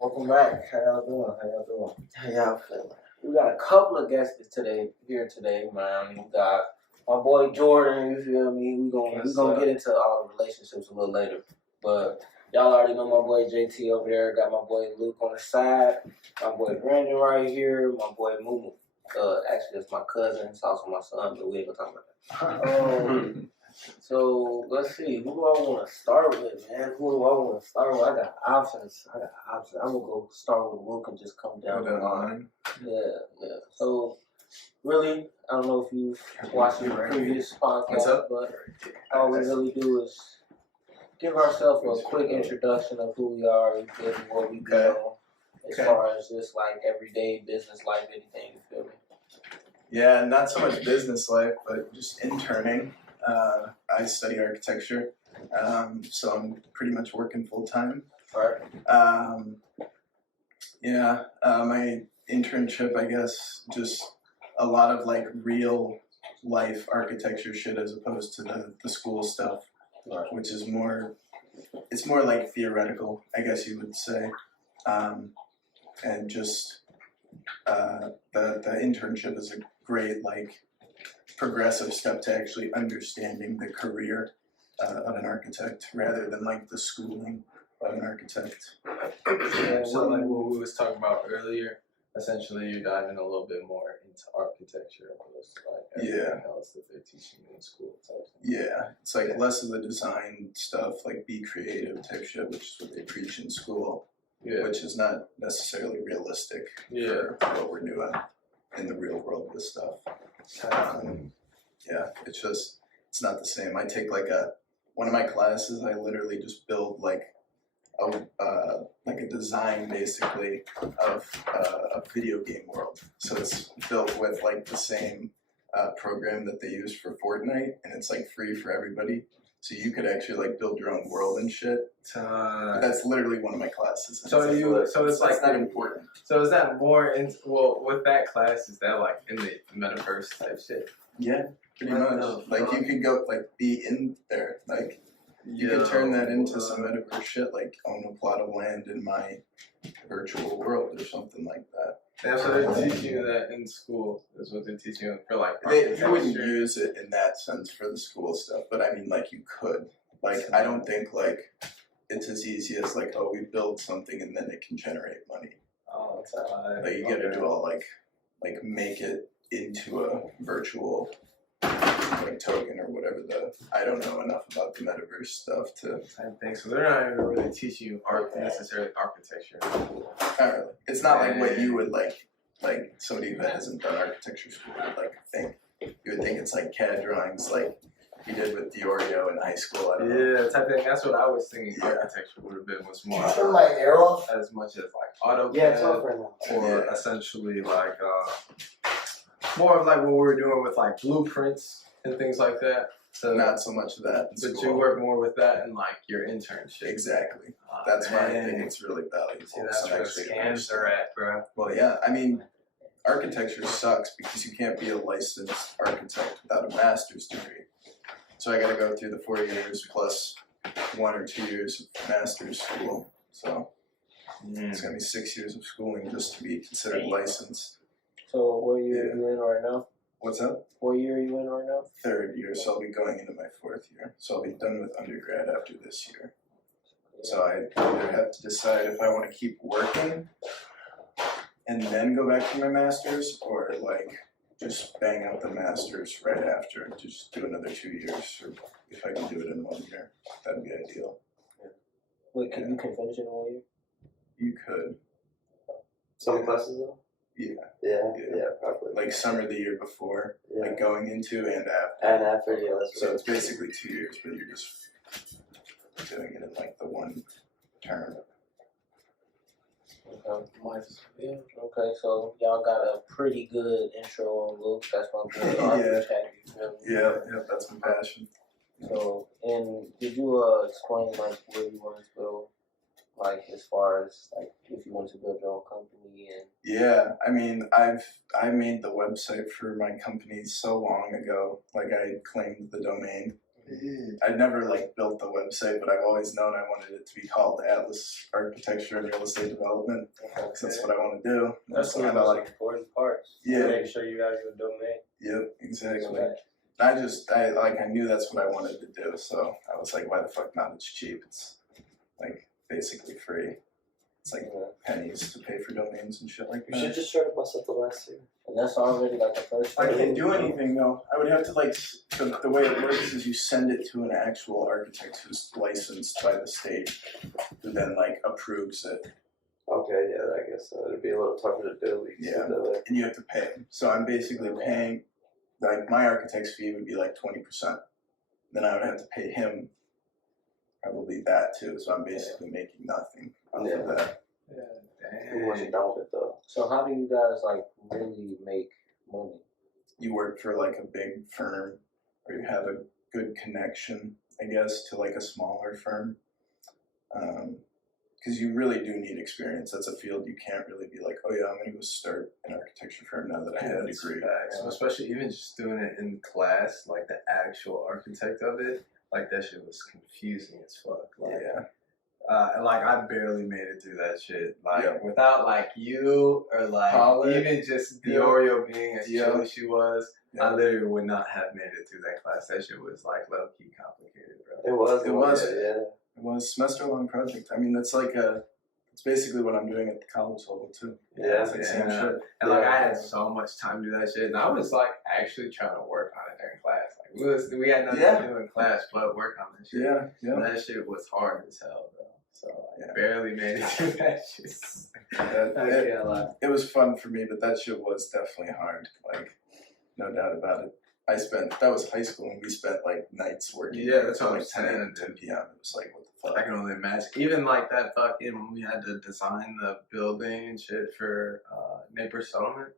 Welcome back. How y'all doing? How y'all feeling? We got a couple of guests today, man. We got my boy Jordan. You feel me? We gonna get into all the relationships a little later, but y'all already know my boy JT over there. Got my boy Luke on the side. My boy Brandon right here. My boy Mumu. Actually, that's my cousin. It's also my son, but we ain't gonna talk about that. So let's see. Who do I want to start with, man? Who do I want to start with? I got options. I'm gonna go start with Luke and just come down the line. Yeah. So really, I don't know if you've watched the previous podcast, but all we really do is give ourselves a quick introduction of who we are and what we do as far as just like everyday business life, anything. You feel me? Yeah, not so much business life, but just interning. I study architecture, so I'm pretty much working full time. Right. My internship, I guess, just a lot of like real life architecture shit as opposed to the school stuff, which is it's more like theoretical, I guess you would say, and just the internship is a great like progressive step to actually understanding the career of an architect rather than like the schooling of an architect. So like what we was talking about earlier, essentially you're diving a little bit more into architecture opposed to like everything else that they're teaching you in school type thing. Yeah, it's like less of the design stuff, like be creative type shit, which is what they preach in school, which is not necessarily realistic for what we're doing in the real world with stuff. It's not the same. I take like one of my classes, I literally just build like a design basically of a video game world. So it's built with like the same program that they use for Fortnite, and it's like free for everybody. So you could actually like build your own world and shit. That's literally one of my classes. So it's like not important. So is that more with that class? Is that like in the metaverse type shit? Yeah, pretty much. Like you could go like be in there, like you could turn that into some metaverse shit, like own a plot of land in my virtual world or something like that. That's what they're teaching you that in school. That's what they're teaching you for like. You wouldn't use it in that sense for the school stuff, but I mean, like you could. Like I don't think like it's as easy as like, oh, we build something and then it can generate money. Oh, that's like you gotta do all like make it into a virtual like token or whatever I don't know enough about the metaverse stuff to. I think so. They're not even really teaching you necessarily architecture. Not really. It's not like what you would like somebody that hasn't done architecture school would like think. You would think it's like CAD drawings like you did with Diorio in high school. I don't know. Type thing. That's what I was thinking. Architecture would have been was more as much as like AutoCAD or essentially like more of like what we were doing with like blueprints and things like that. So not so much of that. But you work more with that in like your internship. Exactly. That's why I think it's really valuable. See, that's where the scams are at, bro. Well, yeah. I mean, architecture sucks because you can't be a licensed architect without a master's degree. So I got to go through the 4 years plus 1 or 2 years of master's school. So it's going to be 6 years of schooling just to be considered licensed. So what year are you in right now? What's up? What year are you in right now? 3rd year, so I'll be going into my 4th year. So I'll be done with undergrad after this year. So I either have to decide if I want to keep working and then go back to my master's, or like just bang out the master's right after and just do another 2 years, or if I can do it in 1 year, that'd be ideal. Wait, you can finish it in 1 year? You could. Some classes though? Yeah, probably. Like summer the year before, like going into and after. And after, So it's basically 2 years, but you're just doing it in like the one term. Okay, so y'all got a pretty good intro on Luke. That's my good architect. Yeah, that's my passion. So, and did you explain like where you want to go, like as far as like if you want to build your own company and? Yeah, I mean, I made the website for my company so long ago. Like I claimed the domain I never like built the website, but I've always known I wanted it to be called Atlas Architecture and Real Estate Development. Because that's what I want to do. That's one of the most important parts. Yeah. Make sure you got your domain. Yep, exactly. I knew that's what I wanted to do, so I was like, why the fuck not? It's cheap. It's like basically free. It's like pennies to pay for domains and shit like that. You should just try to bust up the last year. And that's already like the first I thing. can't do anything though. I would have to like, the way it works is you send it to an actual architect who's licensed by the state, who then like approves it. Okay, yeah, I guess it'd be a little tougher to do. Yeah, and you have to pay him. So I'm basically paying, like my architect's fee would be like 20%. Then I would have to pay him probably that too. So I'm basically making nothing off of that. Yeah, Who wasn't down with it though? So how do you guys like really make money? You work for like a big firm, or you have a good connection, I guess, to like a smaller firm. Because you really do need experience. That's a field you can't really be like, oh yeah, I'm gonna go start an architecture firm now that I have a degree. Especially even just doing it in class, like the actual architect of it, like that shit was confusing as fuck. Like, like I barely made it through that shit. Like without like you or like even just Diorio being as chill as she was, I literally would not have made it through that class. That shit was like low key complicated, bro. It was. It was a semester-long project. I mean, it's like it's basically what I'm doing at the college level too. Yeah, it's like same shit. And like I had so much time to do that shit, and I was like actually trying to work on it during class. Like we had nothing to do in class but work on that shit. Yeah. And that shit was hard as hell, bro. So I barely made it through that shit. It was fun for me, but that shit was definitely hard. Like, no doubt about it. That was high school, and we spent like nights working. Yeah, that's what like I'm saying. 10 p.m. It was like, what the fuck? I can only imagine. Even like that fucking, when we had to design the building and shit for neighbor settlement,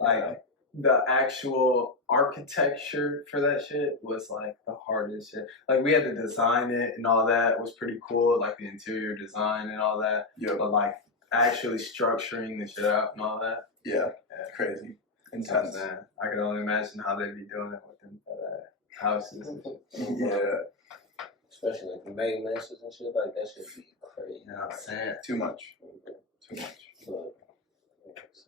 like the actual architecture for that shit was like the hardest shit. Like we had to design it and all that. It was pretty cool, like the interior design and all that. Yeah. But like actually structuring the shit out and all that. Yeah. Crazy. Intense. I can only imagine how they'd be doing it with them houses and shit. Yeah. Especially like the main messes and shit, like that should be crazy. You know what I'm saying? Too much.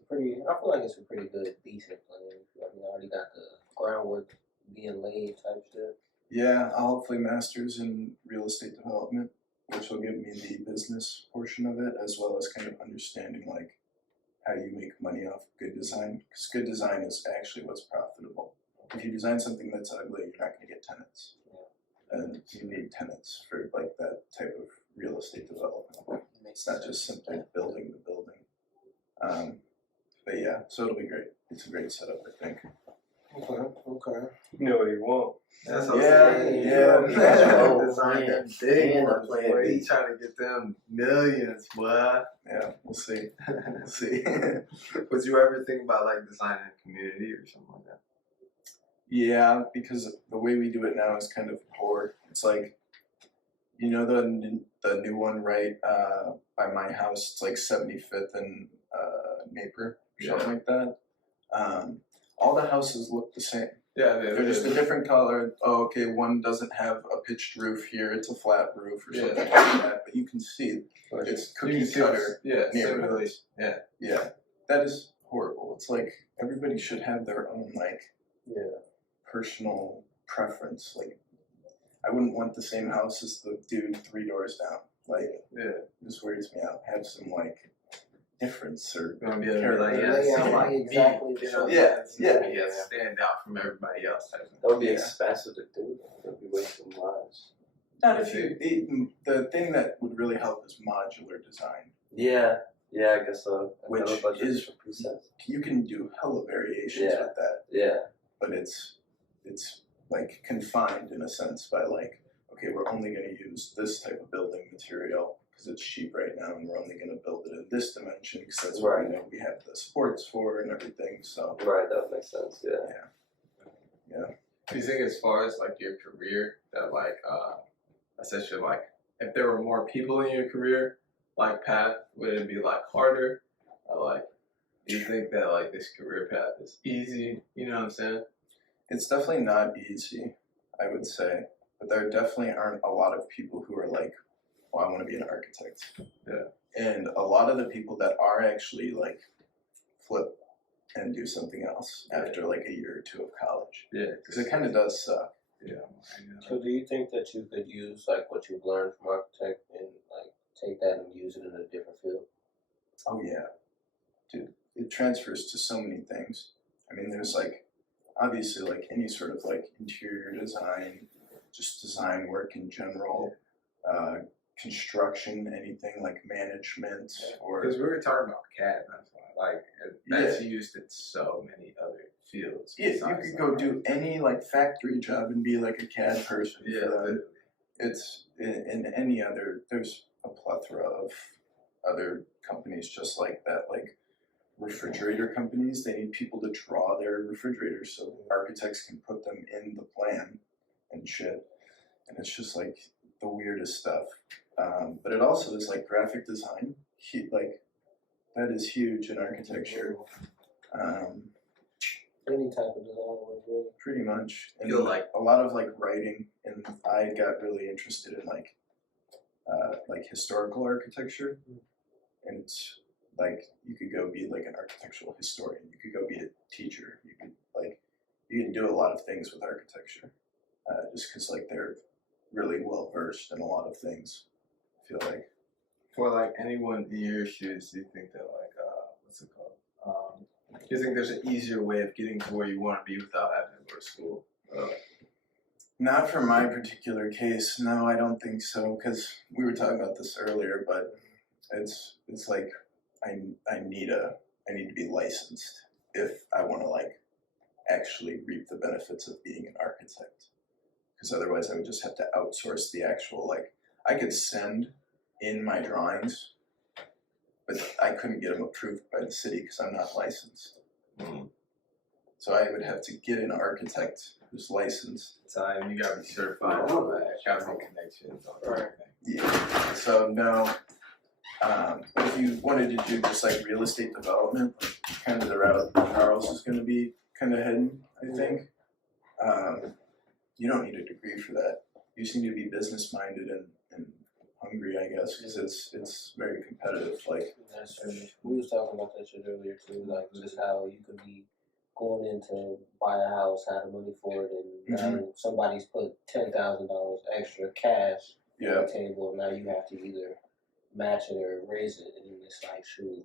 But I feel like it's a pretty good, decent plan. I mean, I already got the groundwork being laid type shit. Yeah, I'll hopefully masters in real estate development, which will give me the business portion of it, as well as kind of understanding like how you make money off good design. Because good design is actually what's profitable. If you design something that's ugly, you're not going to get tenants. And you need tenants for like that type of real estate development. It's not just simply building the building. But yeah, so it'll be great. It's a great setup, I think. Okay. You know what you want. That's what I'm saying. Design them big And ones, play boy. a You beat. trying to get them millions, boy. Yeah, we'll see. We'll see. Would you ever think about like designing a community or something like that? Yeah, because the way we do it now is kind of poor. It's like, you know, the new one right by my house. It's like 75th and Napier, something like that. All the houses look the same. Yeah, They're just a different color. Oh, okay, one doesn't have a pitched roof here. It's a flat roof or something like that. But you can see it's cookie cutter. neighborhood. Yeah, that is horrible. It's like everybody should have their own like personal preference. Like I wouldn't want the same house as the dude 3 doors down. Like it just weirds me out. Have some like difference or You want to be able to be like, exactly. stand out from everybody else. Type of That would be expensive to do. That would be way too much. Not if you. The thing that would really help is modular design. Yeah, I guess so. Which is you can do hella variations with that. Yeah. But it's like confined in a sense by like, okay, we're only going to use this type of building material because it's cheap right now, and we're only going to build it in this dimension because that's what we know we have the supports for and everything. So that makes sense. Yeah. Do you think as far as like your career that like essentially like if there were more people in your career like path, would it be like harder? Or like do you think that like this career path is easy? You know what I'm saying? It's definitely not easy, I would say. but there definitely aren't a lot of people who are like, well, I want to be an architect. Yeah. And a lot of the people that are actually like flip and do something else after like a year or two of college. Yeah. Because it kind of does suck. Yeah. So do you think that you could use like what you've learned from architect and like take that and use it in a different field? Oh yeah, dude, it transfers to so many things. I mean, there's like, obviously like any sort of like interior design, just design work in general, construction, anything like management or. Because we were talking about CAD, that's why. Like, that's used in so many other fields. Yeah, you could go do any like factory job and be like a CAD person. Yeah, it's in any other. There's a plethora of other companies just like that, like refrigerator companies. They need people to draw their refrigerators so architects can put them in the plan and shit. And it's just like the weirdest stuff. But it also is like graphic design. Like that is huge in architecture. Any type of design work, really. Pretty much. And You'll like a lot of like writing, and I got really interested in like historical architecture. And it's like you could go be like an architectural historian. You could go be a teacher. You can do a lot of things with architecture, just because like they're really well versed in a lot of things. I feel like. For like anyone in your shoes, do you think that like what's it called? Do you think there's an easier way of getting to where you want to be without having to go to school? Not for my particular case. No, I don't think so. Because we were talking about this earlier, but it's like I need to be licensed if I want to like actually reap the benefits of being an architect. Because otherwise, I would just have to outsource the actual like. I could send in my drawings, but I couldn't get them approved by the city because I'm not licensed. Mm. So I would have to get an architect who's licensed. Time you gotta be certified, all that, gotta be connections, all that. Yeah. So no. But if you wanted to do just like real estate development, kind of the route Charles is going to be kind of heading, I think. You don't need a degree for that. You just need to be business minded and hungry, I guess, because it's very competitive. Like that's true. We was talking about that shit earlier too, like just how you could be going in to buy a house, have the money for it, and now somebody's put $10,000 extra cash on the table, and now you have to either match it or raise it, and it's like, shoot.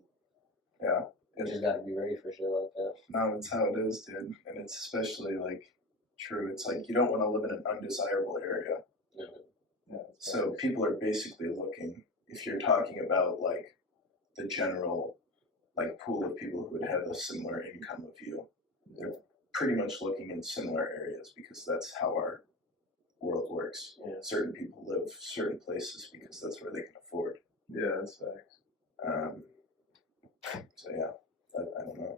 Yeah. You just gotta be ready for shit like that. No, that's how it is, dude. And it's especially like true. It's like you don't want to live in an undesirable area. Yeah. So people are basically looking, if you're talking about like the general like pool of people who would have a similar income of you, they're pretty much looking in similar areas because that's how our world works. Yeah. Certain people live certain places because that's where they can afford. Yeah, that's facts. So yeah, I don't know.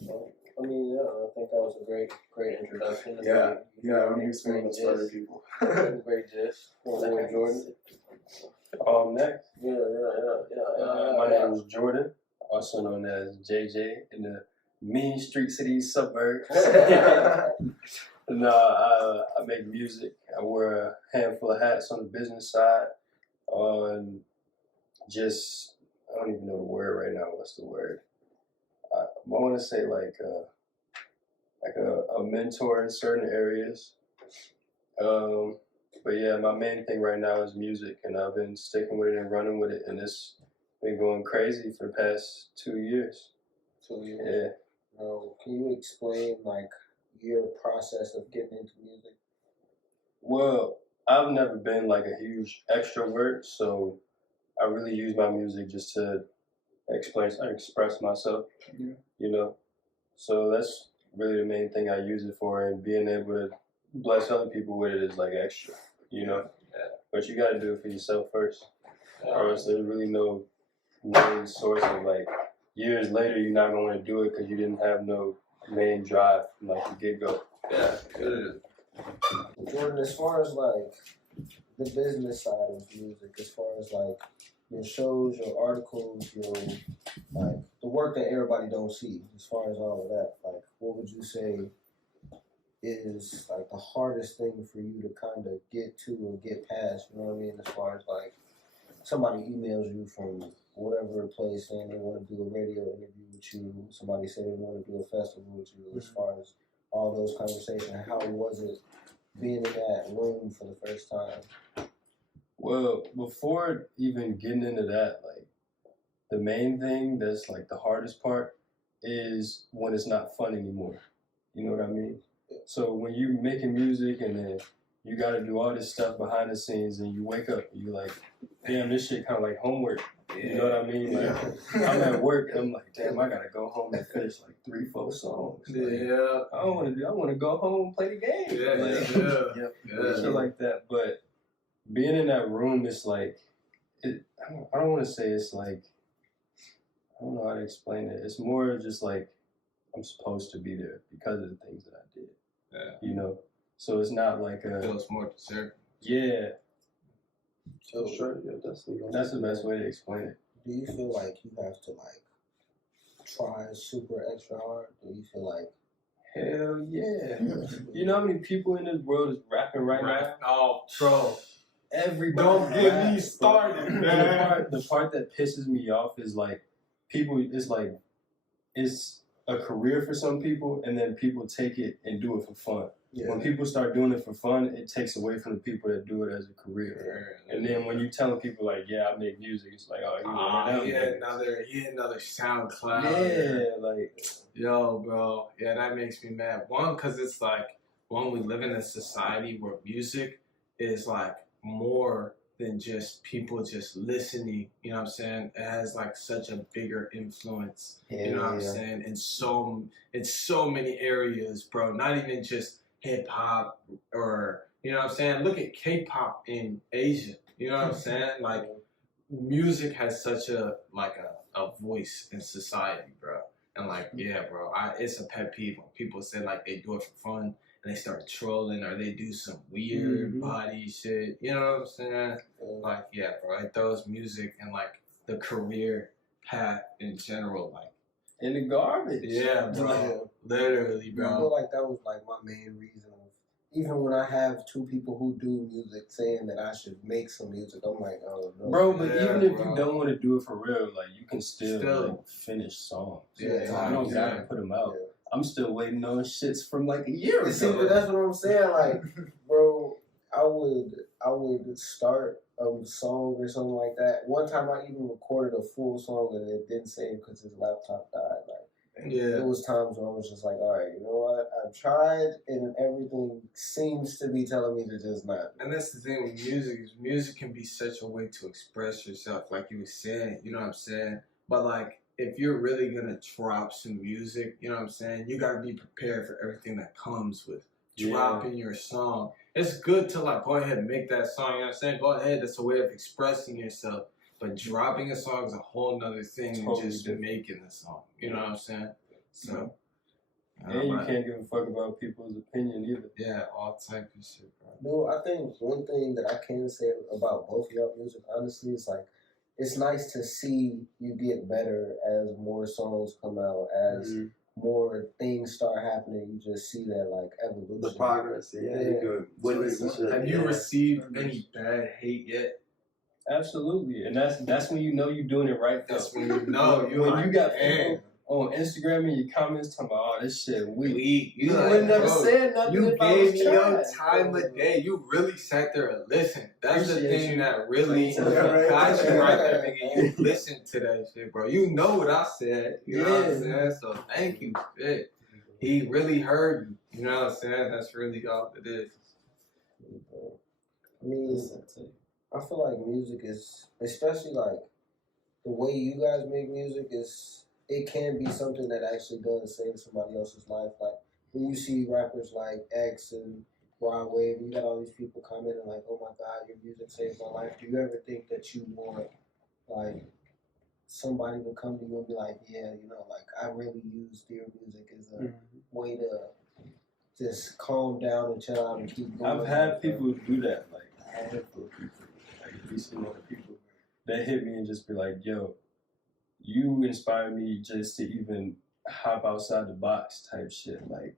Well, I mean, yeah, I think that was a great introduction. Yeah, I want to hear some about other people. Great gist. Jordan. Next. Yeah. My name is Jordan, also known as JJ in the mean street city suburbs. No, I make music. I wear a handful of hats on the business side. I don't even know the word right now. What's the word? I want to say like a mentor in certain areas. But yeah, my main thing right now is music, and I've been sticking with it and running with it, and it's been going crazy for the past 2 years. 2 years. Yeah. Can you explain like your process of getting into music? Well, I've never been like a huge extrovert, so I really use my music just to express myself. Yeah. You know, so that's really the main thing I use it for, and being able to bless other people with it is like extra. You know, but you got to do it for yourself first, or else there's really no main source of like years later you're not going to do it because you didn't have no main drive from like the get-go. Yeah, good. Jordan, as far as like the business side of music, as far as like your shows, your articles, your like the work that everybody don't see, as far as all of that, like what would you say is like the hardest thing for you to kind of get to or get past? You know what I mean? As far as like somebody emails you from whatever place saying they want to do a radio interview with you. Somebody said they want to do a festival with you. As far as all those conversations, how was it being in that room for the first time? Well, before even getting into that, like the main thing that's like the hardest part is when it's not fun anymore. You know what I mean? So when you making music and then you got to do all this stuff behind the scenes and you wake up and you're like, damn, this shit kind of like homework. You know what I mean? Like, I'm at work and I'm like, damn, I got to go home and finish like 3-4 songs. Like, I don't want to do, I want to go home and play the game. Shit like that. But being in that room, it's like, I don't want to say it's like, I don't know how to explain it. It's more just like I'm supposed to be there because of the things that I did. You know? So it's not like a... Feels more deserving. Yeah. So sure, yeah, That's the best way to explain it. Do you feel like you have to like try super extra hard? Do you feel like... Hell yeah. You know how many people in this world is rapping right now? Oh, bro. Everybody. Don't get me started, man. The part that pisses me off is like, people, it's like, it's a career for some people, and then people take it and do it for fun. Yeah. When people start doing it for fun, it takes away from the people that do it as a career. And then when you telling people like, yeah, I make music, it's like, oh, another SoundCloud. Yeah, like, yo, bro, yeah, that makes me mad. One, because it's like, one, we live in a society where music is like more than just people just listening, you know what I'm saying? It has like such a bigger influence, you know what I'm saying? In so many areas, bro. Not even just hip hop or, you know what I'm saying? Look at K-pop in Asia, you know what I'm saying? Like, music has such a voice in society, bro. And like, yeah, bro, it's a pet peeve when people say like they do it for fun and they start trolling or they do some weird body shit. You know what I'm saying? Like, yeah, bro, it throws music and like the career path in general, like, in the garbage. Yeah, bro. Literally, bro. I feel like that was like my main reason. Even when I have two people who do music saying that I should make some music, I'm like, oh no. Bro, but even if you don't want to do it for real, like you can still like, finish songs. Yeah, you don't gotta put them out. Yeah. I'm still waiting on shits from like a year ago. See, but that's what I'm saying. Like, bro, I would start a song or something like that. One time I even recorded a full song and it didn't save because his laptop died. Like, it was times when I was just like, all right, you know what? I've tried and everything seems to be telling me to just not. And that's the thing with music is music can be such a way to express yourself, like you were saying, you know what I'm saying? But like, if you're really gonna drop some music, you know what I'm saying? You gotta be prepared for everything that comes with dropping your song. It's good to like go ahead and make that song, you know what I'm saying? Go ahead, that's a way of expressing yourself. But dropping a song is a whole nother thing than just making the song. You know what I'm saying? So, and you can't give a fuck about people's opinion either. Yeah, all type of shit, bro. No, I think one thing that I can say about both of y'all music, honestly, is like, it's nice to see you get better as more songs come out, as more things start happening. You just see that like evolution. The progress, Have you received any bad hate yet? Absolutely, and that's when you know you're doing it right. That's when you know you got people on Instagram and your comments talking about, oh, this shit weak. You would never said nothing. You gave me your time of day. You really sat there and listened. That's the thing that really got you right there, nigga. You listened to that shit, bro. You know what I said. You know what I'm saying? So thank you. Shit. He really heard you. You know what I'm saying? That's really all it is. I mean, I feel like music is, especially like the way you guys make music is, it can be something that actually does save somebody else's life. Like when you see rappers like X and Rod Wave, you got all these people commenting like, oh my God, your music saved my life. Do you ever think that you want like somebody to come to you and be like, yeah, you know, like I really used your music as a way to just calm down and chill out and keep going? I've had people do that, like a handful of people. Like decent amount of people that hit me and just be like, yo, you inspire me just to even hop outside the box type shit. Like,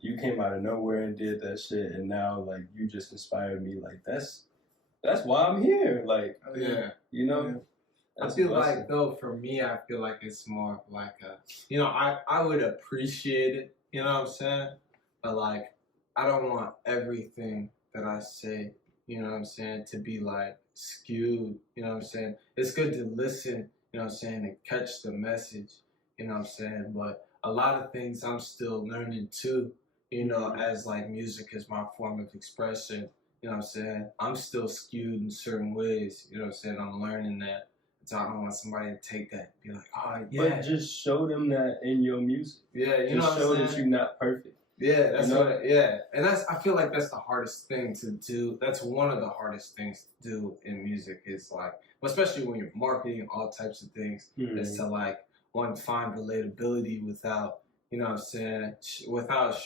you came out of nowhere and did that shit, and now like you just inspired me. Like that's why I'm here. Like you know. I feel like though for me, I feel like it's more of like a, you know, I would appreciate it. You know what I'm saying? But like, I don't want everything that I say, you know what I'm saying, to be like skewed. You know what I'm saying? It's good to listen. You know what I'm saying, and catch the message. You know what I'm saying? But a lot of things I'm still learning too. You know, as like music is my form of expression. You know what I'm saying? I'm still skewed in certain ways. You know what I'm saying? I'm learning that. So I don't want somebody to take that and be like, oh, yeah. But just show them that in your music. Yeah, you know just show that you're not perfect. Yeah, that's and I feel like that's the hardest thing to do. That's one of the hardest things to do in music is like, especially when you're marketing all types of things, is to like, find relatability without, you know what I'm saying, without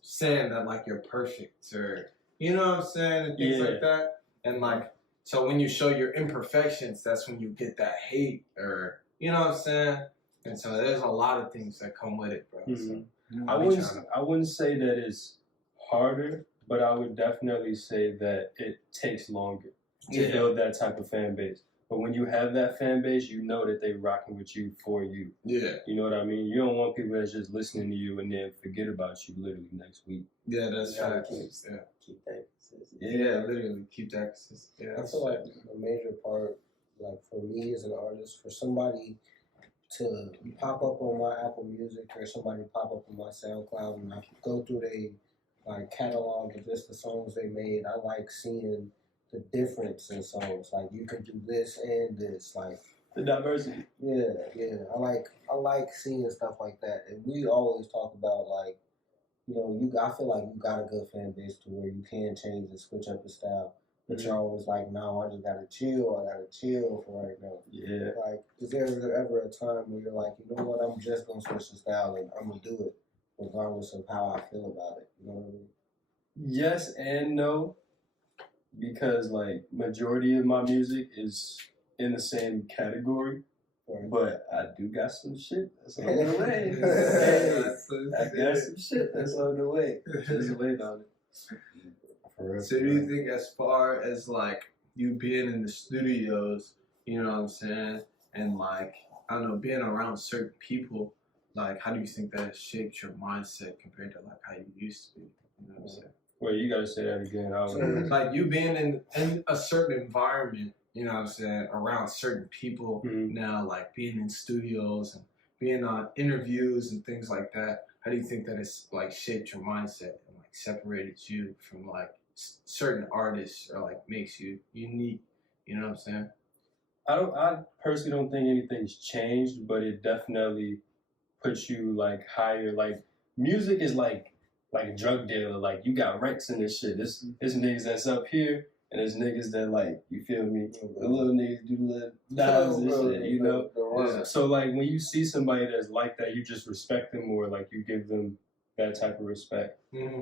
saying that like you're perfect or, you know what I'm saying, and things like that. And like, so when you show your imperfections, that's when you get that hate or, you know what I'm saying? And so there's a lot of things that come with it, bro. So I wouldn't say that it's harder, but I would definitely say that it takes longer to build that type of fan base. But when you have that fan base, you know that they rocking with you for you. Yeah. You know what I mean? You don't want people that's just listening to you and then forget about you literally next week. Yeah, that's right. Keep that consistent. Yeah, literally keep that consistent. Yeah, I feel like a major part, like for me as an artist, for somebody to pop up on my Apple Music or somebody pop up on my SoundCloud and I go through their like catalog of just the songs they made, I like seeing the difference in songs. Like you can do this and this, like the diversity. Yeah. I like seeing stuff like that. And we always talk about like, you know, I feel like you got a good fan base to where you can change and switch up the style. But you're always like, no, I just gotta chill. I gotta chill for right now. Yeah. Like, is there ever a time where you're like, you know what, I'm just gonna switch the style and I'm gonna do it regardless of how I feel about it. You know what I mean? Yes and no. Because like majority of my music is in the same category. But I do got some shit that's on the way. I got some shit that's on the way. Just wait on it. So do you think as far as like you being in the studios, you know what I'm saying, and like, I don't know, being around certain people, like how do you think that has shaped your mindset compared to like how you used to be? You know what I'm saying? Well, you gotta say that again. Like you being in a certain environment, you know what I'm saying, around certain people now, like being in studios and being on interviews and things like that, how do you think that it's like shaped your mindset and like separated you from like certain artists or like makes you unique? You know what I'm saying? I personally don't think anything's changed, but it definitely puts you like higher. Like music is like a drug dealer. Like you got ranks in this shit. This niggas that's up here, and there's niggas that like, you feel me? The little niggas do little dives and shit, you know? Yeah. So like when you see somebody that's like that, you just respect them more. Like you give them that type of respect.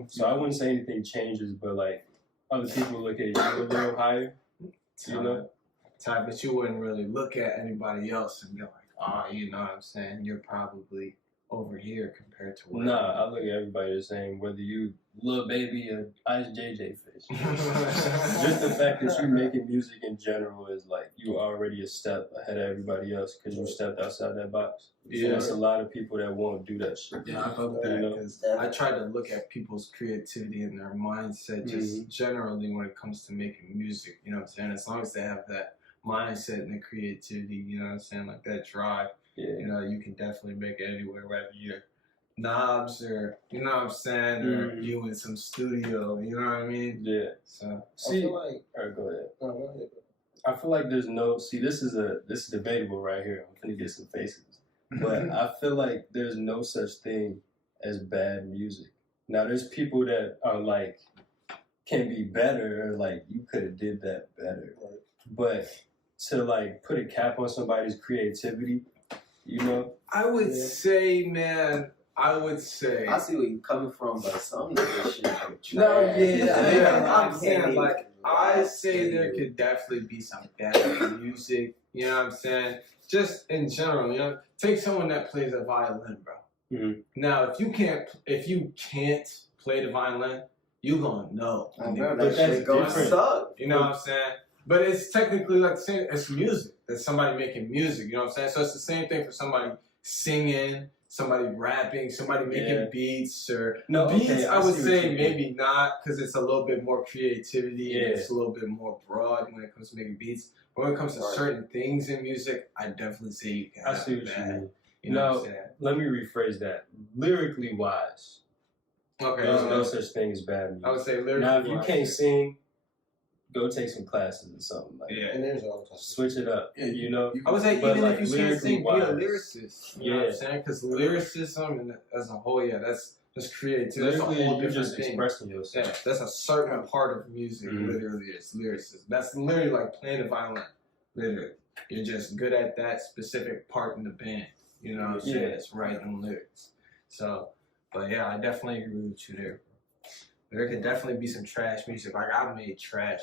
So I wouldn't say anything changes, but like other people look at you a little higher, you know? But you wouldn't really look at anybody else and be like, oh, you know what I'm saying? You're probably over here compared to where. Nah, I look at everybody the same, whether you Lil Baby or Ice JJ Fish. Just the fact that you're making music in general is like you already a step ahead of everybody else because you stepped outside that box. Yeah. So there's a lot of people that won't do that shit. Yeah, I love that because I try to look at people's creativity and their mindset just generally when it comes to making music. You know what I'm saying? As long as they have that mindset and the creativity, you know what I'm saying, like that drive. Yeah. You know, you can definitely make it anywhere, whether you're knobs or, you know what I'm saying, or you in some studio, you know what I mean? Yeah. So, see, I feel like, alright, go ahead. No, go ahead. I feel like there's no, this is debatable right here. I'm gonna get some faces. But I feel like there's no such thing as bad music. Now, there's people that are like, can be better, or like, you could have did that better. Right. But to like put a cap on somebody's creativity, you know? I would say, man, I see where you're coming from, but some nigga shit. No, I'm saying, like, I say there could definitely be some bad music, you know what I'm saying? Just in general, you know? Take someone that plays a violin, bro. Now, if you can't play the violin, you gonna know. I know But that shit gonna different. suck. You know what I'm saying? But it's technically like the same. It's music. It's somebody making music. You know what I'm saying? So it's the same thing for somebody singing, somebody rapping, somebody making beats or beats. Okay, I would say maybe not because it's a little bit more creativity and it's a little bit more broad when it comes to making beats. But when it comes to certain things in music, I definitely say you can. I see what you mean. You know what I'm saying? Let me rephrase that. Lyrically wise, okay, there's no such thing as bad music. I would say lyrically now, if you wise, can't sing, go take some classes or something like that. And there's all types. Switch it up. You know, I would say even like, if you can't sing, be a lyricist. You know what I'm Yeah. saying? Because lyricism as a whole, that's creativity. That's a whole you're different just thing. expressing yourself. Yeah, that's a certain part of music. Literally, it's lyricism. That's literally like playing the violin. Literally, you're just good at that specific part in the band. You know what I'm saying? It's writing lyrics. So, but yeah, I definitely agree with you there. There could definitely be some trash music. Like I made trash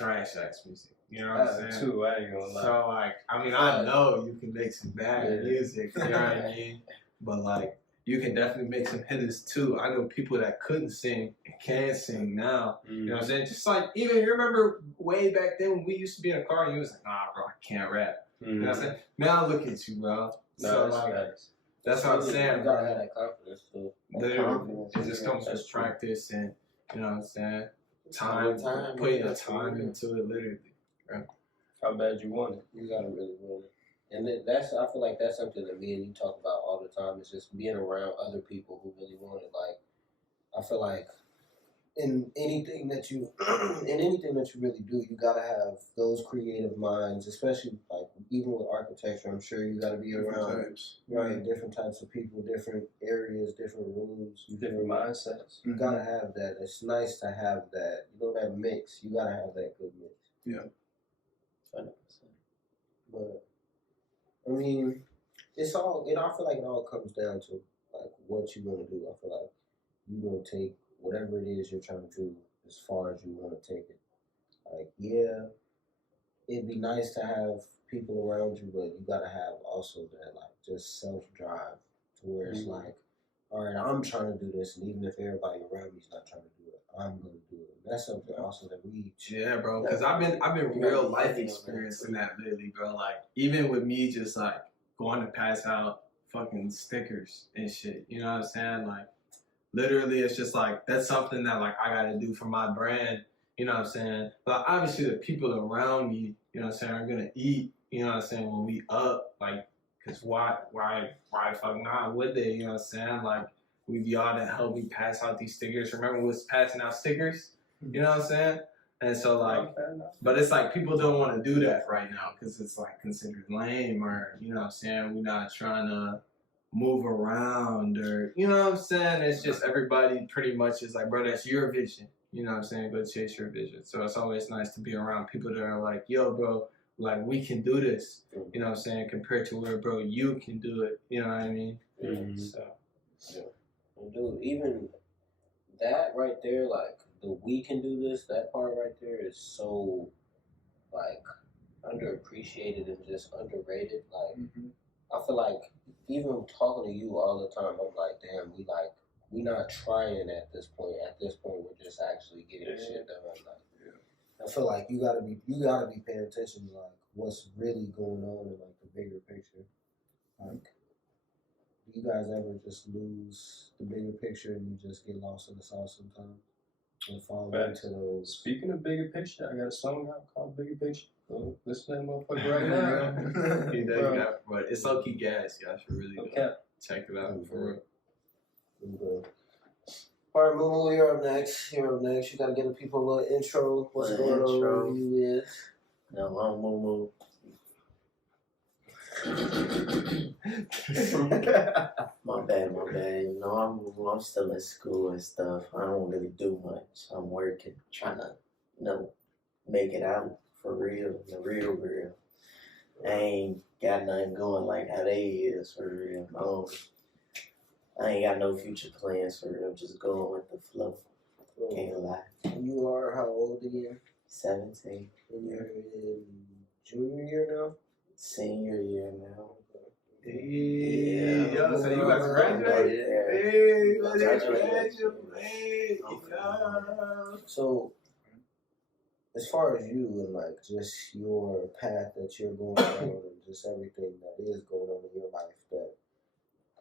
ass music. You know what I'm saying? Too, I ain't gonna lie. So like, I mean, I know you can make some bad music. You know what I mean? But like, you can definitely make some hitters too. I know people that couldn't sing and can sing now. You know what I'm saying? Just like, even you remember way back then when we used to be in a car and you was like, nah, bro, I can't rap. You know what I'm saying? Now look at you, bro. No, So that's like, facts. that's what I'm saying. You gotta have that confidence too. Literally, it just comes with practice and, you know what I'm saying? Time, putting the time into it, literally. Bro. How bad you want it? You gotta really want it. And that's, I feel like that's something that me and you talk about all the time. Is just being around other people who really want it. Like, I feel like in anything that you really do, you gotta have those creative minds, especially like even with architecture. I'm sure you gotta be around different types of people, different areas, different rooms, different mindsets. You gotta have that. It's nice to have that. You know, that mix. You gotta have that good mix. Yeah. 100%. But I mean, it's all. I feel like it all comes down to like what you want to do. I feel like you want to take whatever it is you're trying to do as far as you want to take it. Like, yeah, it'd be nice to have people around you, but you gotta have also that like just self-drive to where it's like, all right, I'm trying to do this, and even if everybody around me's not trying to do it, I'm gonna do it. And that's something also that we. Yeah, bro. Because I've been real life experiencing that lately, bro. Like even with me, just like going to pass out fucking stickers and shit. You know what I'm saying? Like literally, it's just like that's something that like I gotta do for my brand. You know what I'm saying? But obviously, the people around me, you know what I'm saying, are gonna eat. You know what I'm saying? When we up, like. Cause why the fuck not? Would they? You know what I'm saying? Like we be all that help me pass out these stickers. Remember we was passing out stickers? You know what I'm saying? And so like, but it's like people don't want to do that right now because it's like considered lame or you know what I'm saying? We're not trying to move around or you know what I'm saying? It's just everybody pretty much is like, bro, that's your vision. You know what I'm saying? Go chase your vision. So it's always nice to be around people that are like, yo, bro. Like, we can do this, you know what I'm saying, compared to where, bro, you can do it, you know what I mean? So, Dude, even that right there, like, the we can do this, that part right there is so, like, underappreciated and just underrated. Like, I feel like even talking to you all the time, I'm like, damn, we not trying at this point. At this point, we're just actually getting shit done. Like, I feel like you gotta be paying attention to like what's really going on in like the bigger picture. Like, do you guys ever just lose the bigger picture and you just get lost in the sauce sometimes and fall into those? Speaking of bigger picture, I got a song out called Bigger Picture. Go listen to that motherfucker right now. He does got, but it's low key gas. Y'all should really check it out for real. All right, Moo, you're up next. You gotta give the people a little intro. What's going on? Who you is? No, I'm Moo. My bad. You know, I'm still in school and stuff. I don't really do much. I'm working, trying to, you know, make it out for real, the real. I ain't got nothing going like how they is for real. I ain't got no future plans for real. Just going with the flow. Can't lie. You are how old again? 17. And you're in junior year now? Senior year now. Yeah. Yo, so you guys graduated? Hey, So, as far as you and like just your path that you're going on and just everything that is going on in your life that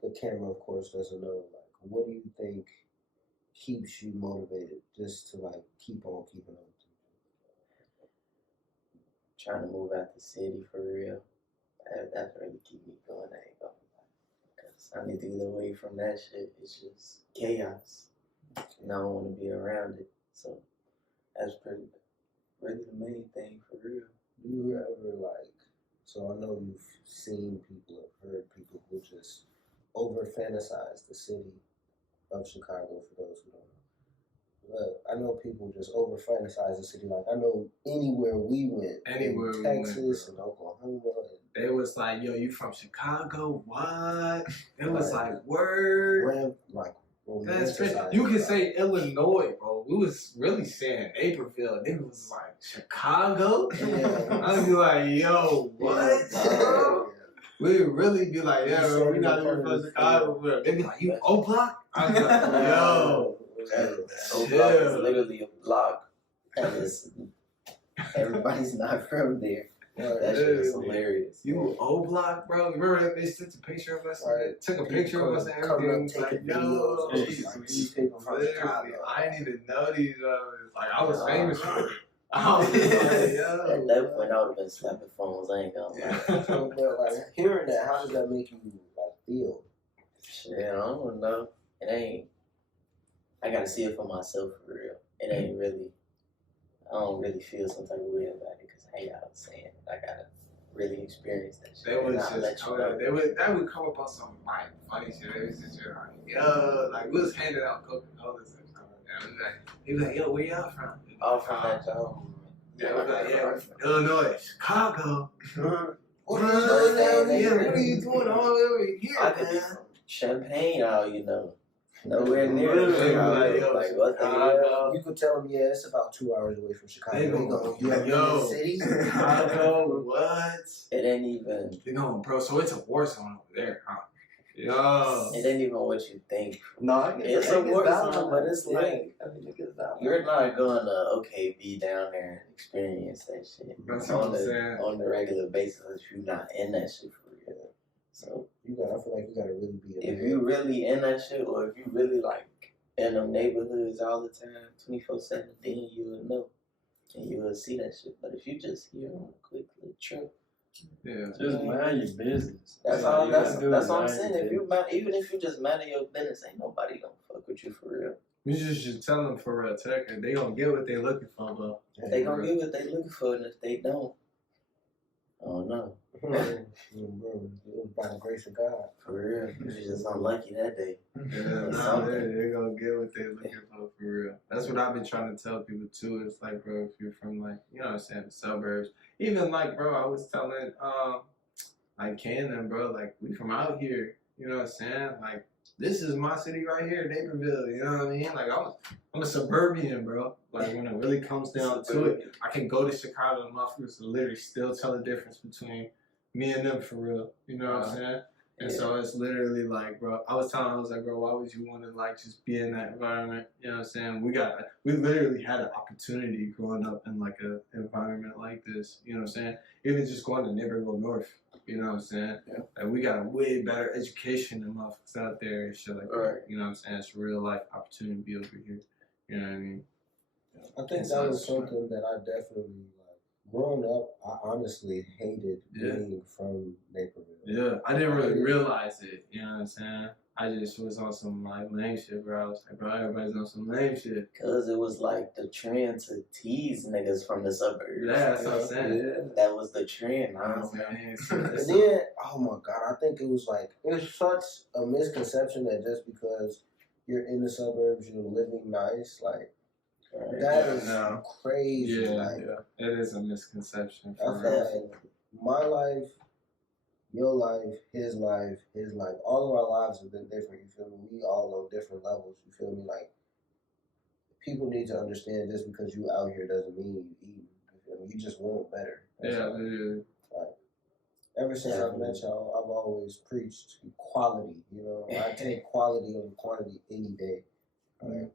the camera, of course, doesn't know, like, what do you think keeps you motivated just to like keep on keeping on? Trying to move out the city for real. That's really keep me going. I ain't gonna lie. 'Cause I need to get away from that shit. It's just chaos. And I don't want to be around it. So that's really the main thing for real. Do you ever like, so I know you've seen people or heard people who just over fantasize the city of Chicago for those who don't know. But I know people just over fantasize the city. Like I know anywhere we went, Anywhere in we went, Texas bro. and Oklahoma. It was like, yo, you from Chicago? What? It was like, word. Like That's crazy. You can say Illinois, bro. We was really saying Naperville. Nigga was like, Chicago? Yeah. I was like, yo, what? Yeah. We would really be like, yeah, bro, we not even from Chicago. Bro. They be like, you O-Block? I was like, yo. O-Block is literally a block. Everybody's not from there. That shit is hilarious. You O-Block, bro. Remember they sent a picture of us? Right. Took a picture of us and everything. Like, yo, these people from Chicago. I didn't even know these. Like, I was famous for it. I was like, yo. At that point, I would have been slapping phones. I ain't gonna lie. So, but like hearing that, how does that make you like feel? Shit, I don't know. It ain't. I gotta see it for myself for real. It ain't really. I don't really feel some type of way about it because I ain't out saying it. I gotta really experience that shit. They was just that would come up on some like funny shit. They was just like, yo, like we was handing out Coca-Colas and stuff like that. He was like, yo, where y'all from? All from that job. Yeah, we was like, yeah, Illinois, Chicago. What are you doing down Yeah, here? what are you doing all over here, I could be man? from Champagne, you know. Nowhere near Really? Chicago. Like, Like, what the hell? You could tell them, yeah, it's about 2 hours away from Chicago. They gonna You ever been in the city? Chicago, what? It ain't even. They going, bro, so it's a war zone over there, huh? Yo. It ain't even what you think. No, It's a war zone, but it's like I think it's down. you're not going to be down there and experience that shit That's what on I'm saying. on the regular basis if you're not in that shit for real. So I feel like you gotta really be in if you really in that shit, or if you really like in them neighborhoods all the time, 24/7, then you will know and you will see that shit. But if you just here on a quick little trip, Yeah. Just mind your business. that's Yeah, all. you That's gotta do that's is what I'm mind saying. your If you business. even if you just mind your business, ain't nobody gonna fuck with you for real. You just should tell them for real, tech. They gonna get what they looking for, bro. They gonna get what they looking for, and if they don't, I don't know. Bro, it was by the grace of God. For real, you just unlucky that day. Yeah, they gonna get what they looking for real. That's what I've been trying to tell people too. It's like, bro, if you're from like, you know what I'm saying, the suburbs. Even like, bro, I was telling like Cannon, bro, like we from out here, you know what I'm saying? Like this is my city right here, Naperville, you know what I mean? Like I'm a suburban, bro. Like when it really comes down to it, I can go to Chicago and motherfuckers literally still tell the difference between me and them for real. You know what I'm saying? And so it's literally like, bro, I was like, bro, why would you want to like just be in that environment? You know what I'm saying? We literally had an opportunity growing up in like an environment like this. You know what I'm saying? Even just going to Naperville North. You know what I'm saying? Yeah. Like we got a way better education than motherfuckers out there and shit like that. You know what I'm saying? It's a real life opportunity over here. You know what I mean? I think that was something that I definitely like. Growing up, I honestly hated being from Naperville. Yeah, I didn't really realize it. You know what I'm saying? I just was on some like lame shit, bro. I was like, bro, everybody's on some lame shit. Cause it was like the trend to tease niggas from the suburbs. Yeah, that's what I'm saying. Yeah. That was the trend. And then, oh my God, I think it was such a misconception that just because you're in the suburbs, you're living nice, like. That is crazy. Yeah, it is a misconception. I feel like my life, your life, his life, all of our lives have been different. You feel me? We all on different levels. You feel me? Like people need to understand just because you out here doesn't mean you eating. You feel me? You just want better. Like ever since I've met y'all, I've always preached quality. You know, I take quality over quantity any day. Like,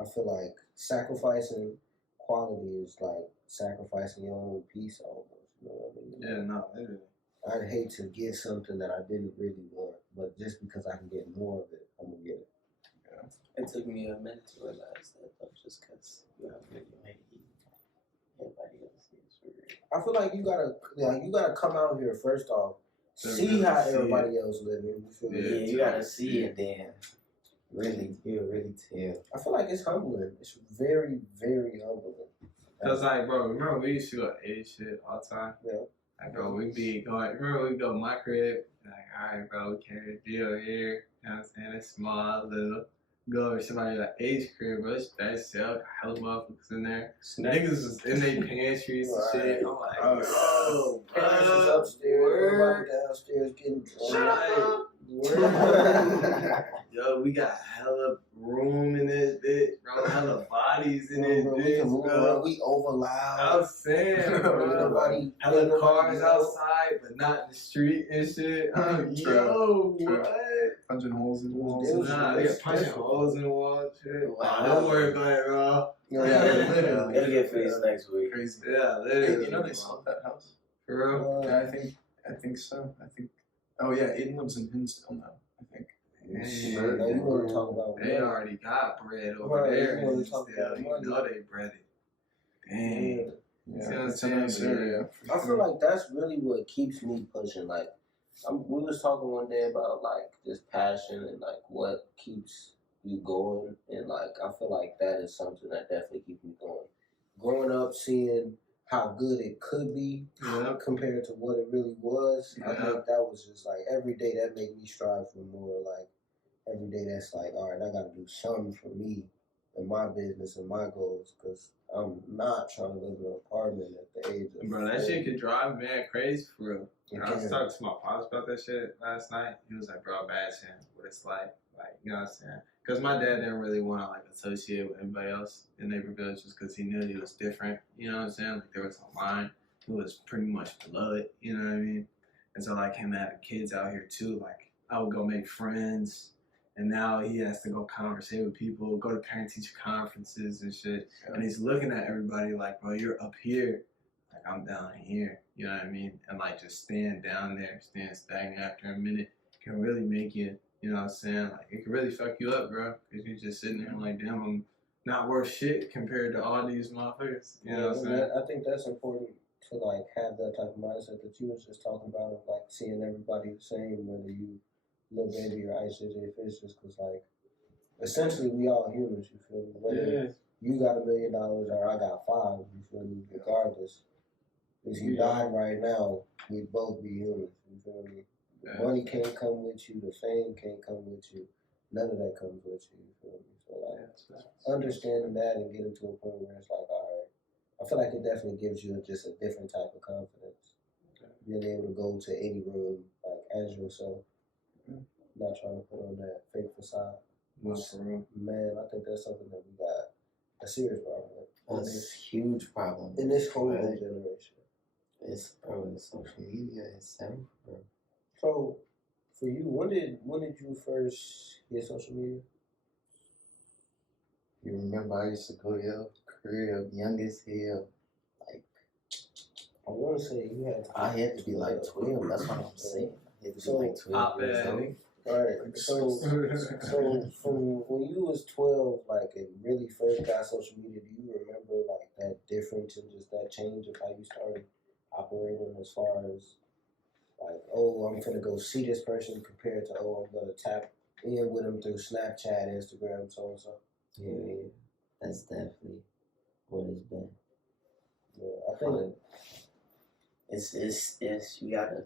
I feel like sacrificing quality is like sacrificing your own peace almost. You know what I mean? Yeah, no, literally. I'd hate to get something that I didn't really want, but just because I can get more of it, I'm gonna get it. It took me a minute to realize that, though, just because you have really made everybody else is weird. I feel like you gotta come out here first off, see how everybody else living. You gotta see it then. Really tell. I feel like it's humbling. It's very, very humbling. Cause like, bro, remember we used to go age shit all the time. Yeah. Like, bro, we be going. Remember we go to my crib. Like, all right, bro, we carry a deal here. You know what I'm saying? It's small, little. Go over to somebody like age crib, bro. That's sell hella motherfuckers in there. Niggas was in their pantries and shit. I'm like, oh, Parents is upstairs, everybody downstairs getting drunk. Yo, we got hella room in this bitch, bro. Hella bodies in this bitch, bro. We over loud. I'm saying, bro. Hella cars outside, but not in the street and shit. Yo, what? Punching holes in the walls. Nah, they punching holes in the wall, shit. Wow. Don't worry about it, bro. Literally. It'll get fixed next week. Crazy. Yeah, literally. You know they sold that house? For real? Yeah, I think so. Oh yeah, Aiden lives in Hinsdale now, I think. Now you want to talk about They already got bread over there. You know they breaded. Dang. Yeah, it's a nice area. I feel like that's really what keeps me pushing. Like, we was talking one day about like this passion and like what keeps you going, and like I feel like that is something that definitely keeps me going. Growing up, seeing how good it could be compared to what it really was, I think that was just like every day that made me strive for more. Like every day that's like, all right, I got to do something for me and my business and my goals, because I'm not trying to live in an apartment at the age of. Bro, that shit could drive man crazy for real. I was talking to my pops about that shit last night. He was like, bro, imagine what it's like, you know what I'm saying? Because my dad didn't really want to, like, associate with anybody else in neighborhoods just because he knew he was different, you know what I'm saying? Like, there was a line who was pretty much blood, you know what I mean? And so, like, him having kids out here, too, like, I would go make friends, and now he has to go conversate with people, go to parent-teacher conferences and shit, and he's looking at everybody like, bro, you're up here. Like, I'm down here, you know what I mean? And, like, just staying down there, staying stagnant after a minute can really make you, you know what I'm saying? Like, it can really fuck you up, bro. Because you're just sitting there like, damn, I'm not worth shit compared to all these motherfuckers. You know what I'm saying? I think that's important to, like, have that type of mindset that you was just talking about of, like, seeing everybody the same, whether you Lil Baby or ICJ Fish, just because, like, essentially we all humans, you feel me? Whether you got $1 million or I got 5, you feel me? Regardless. If you died right now, we'd both be humans, you feel me? Money can't come with you, the fame can't come with you, none of that comes with you, you feel me? So, like, understanding that and getting to a point where it's like, all right, I feel like it definitely gives you just a different type of confidence. Being able to go to any room, like, as yourself, not trying to put on that fake facade. Man, I think that's something that we got a serious problem with. That's a huge problem. In this whole generation. It's probably social media itself. So, for you, when did you first get social media? You remember I used to go to your crib, youngest here, like, I want to say you had. I had to be like 12. That's what I'm saying. I had to be like 12 years old. Right. So from when you was 12, like, and really first got social media, do you remember like that difference and just that change of how you started operating as far as like, oh, I'm gonna go see this person compared to, oh, I'm gonna tap in with them through Snapchat, Instagram, so and so? Yeah, that's definitely what it's been. Yeah, I think it's you gotta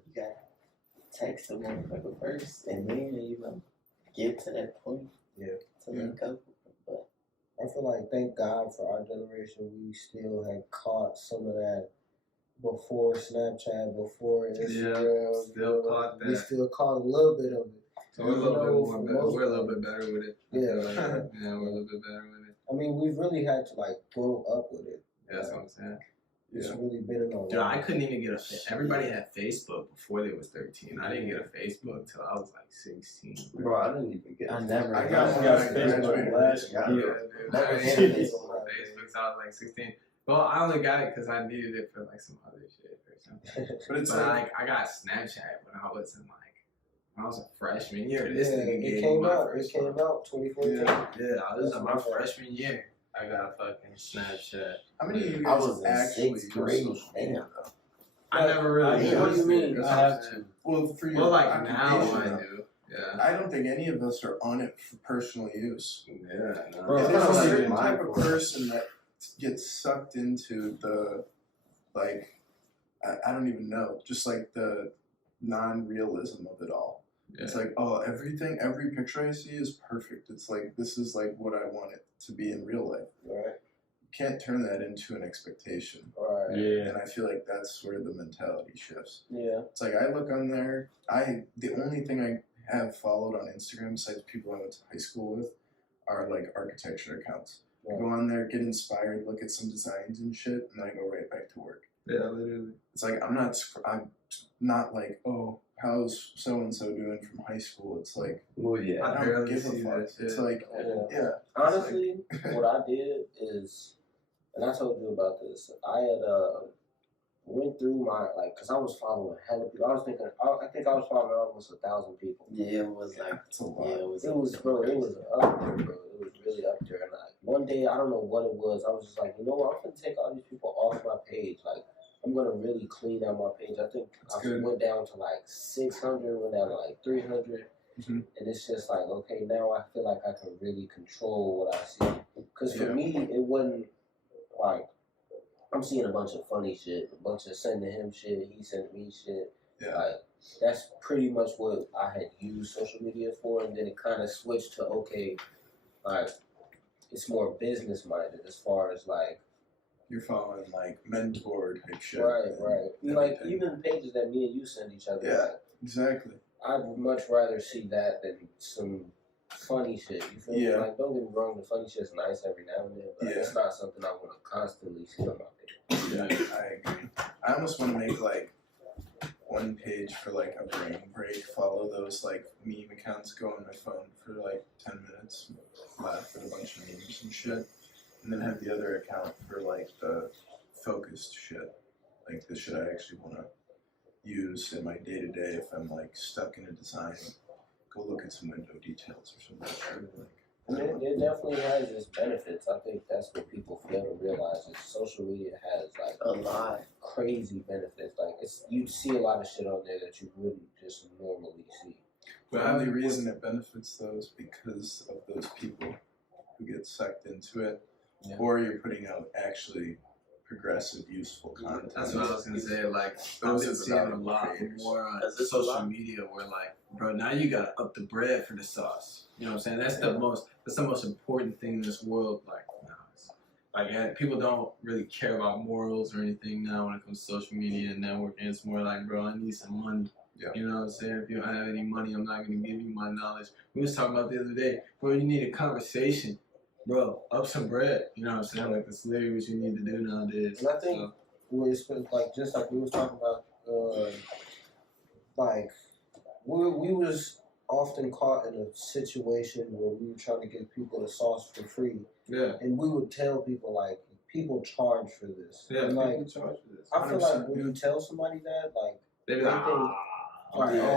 text the motherfucker first, and then get to that point. To link up. But I feel like, thank God for our generation, we still had caught some of that before Snapchat, before Instagram. Yeah, still caught that. We still caught a little bit of it. So we're a little bit better with it. Yeah. Yeah, we're a little bit better with it. I mean, we've really had to like grow up with it. Yeah, that's what I'm saying. It's really been in a Dude, I couldn't even get everybody had Facebook before they was 13. I didn't get a Facebook till I was like 16. Bro, I didn't even get. I never. I got Facebook last year. Dude, I didn't get Facebook till I was like 16. Well, I only got it because I needed it for like some other shit or something. But it's But like I got Snapchat when I was in like when I was a freshman year. This nigga it gave me came my out. first It came one. out 2014. Yeah, I was in my freshman year. I got a fucking Snapchat. how many of you I guys was in actually sixth use grade. social media, though? I never really. What do you mean? I have to. Well, for your Well, like now occupation, I though. do. Yeah. I don't think any of us are on it for personal use. Yeah. No. Bro, There's a I'm certain not type of mindful. person that gets sucked into the, like, I don't even know, just like the non-realism of it all. Yeah. It's like, oh, every picture I see is perfect. It's like, this is like what I want it to be in real life. Right. You can't turn that into an expectation. Right. Yeah. And I feel like that's where the mentality shifts. Yeah. It's like I look on there. The only thing I have followed on Instagram besides people I went to high school with are like architecture accounts. I go on there, get inspired, look at some designs and shit, and then I go right back to work. Yeah, literally. It's like I'm not like, oh, how's so and so doing from high school? It's like Well, yeah. I barely don't give see a fuck. that shit. It's like yeah. Honestly, what I did is, and I told you about this. I had went through my cause I was following hella people. I think I was following almost 1,000 people. Yeah, it was like. It's a lot. Yeah, it was up there, bro. It was really up there. And one day, I don't know what it was. I was just like, you know what? I'm gonna take all these people off my page. Like, I'm gonna really clean out my page. I think went down to like 600, went down to like 300, and it's just like, okay, now I feel like I can really control what I see. Cause for me, it wasn't like I'm seeing a bunch of funny shit, a bunch of sending him shit, he sending me shit. Yeah. Like, that's pretty much what I had used social media for, and then it kind of switched to, okay, like, it's more business minded as far as like. You're following like mentor type shit. Right. Like, everything. even pages that me and you send each other. Yeah. Like, Exactly. I'd much rather see that than some funny shit. You feel me? Yeah. Like, don't get me wrong, the funny shit's nice every now and then, but it's not something I want to constantly see on my page. Yeah, I agree. I almost want to make like one page for like a brain break. Follow those like meme accounts. Go on my phone for like 10 minutes, laugh at a bunch of memes and shit, and then have the other account for like the focused shit, like the shit I actually want to use in my day to day. If I'm like stuck in a design, go look at some window details or something. And it definitely has its benefits. I think that's what people fail to realize is social media has like A lot. crazy benefits. Like you see a lot of shit on there that you wouldn't just normally see. The only reason it benefits those because of those people who get sucked into it, or you're putting out actually progressive, useful content. That's what I was gonna say. Like, I've Those been are seeing a value lot creators. more on Is this a social lot? media where, like, bro, now you gotta up the bread for the sauce. You know what I'm saying? That's the most important thing in this world. Like, people don't really care about morals or anything now when it comes to social media and networking. It's more like, bro, I need some money. Yeah. You know what I'm saying? If you don't have any money, I'm not gonna give you my knowledge. We was talking about the other day, bro. You need a conversation. Bro, up some bread. You know what I'm saying? Like, that's literally what you need to do nowadays. And I think like just like we was talking about, like we was often caught in a situation where we were trying to give people the sauce for free, and we would tell people like people charge for this. Yeah, and, like people charge for this. I feel like when you tell somebody that, like They be like,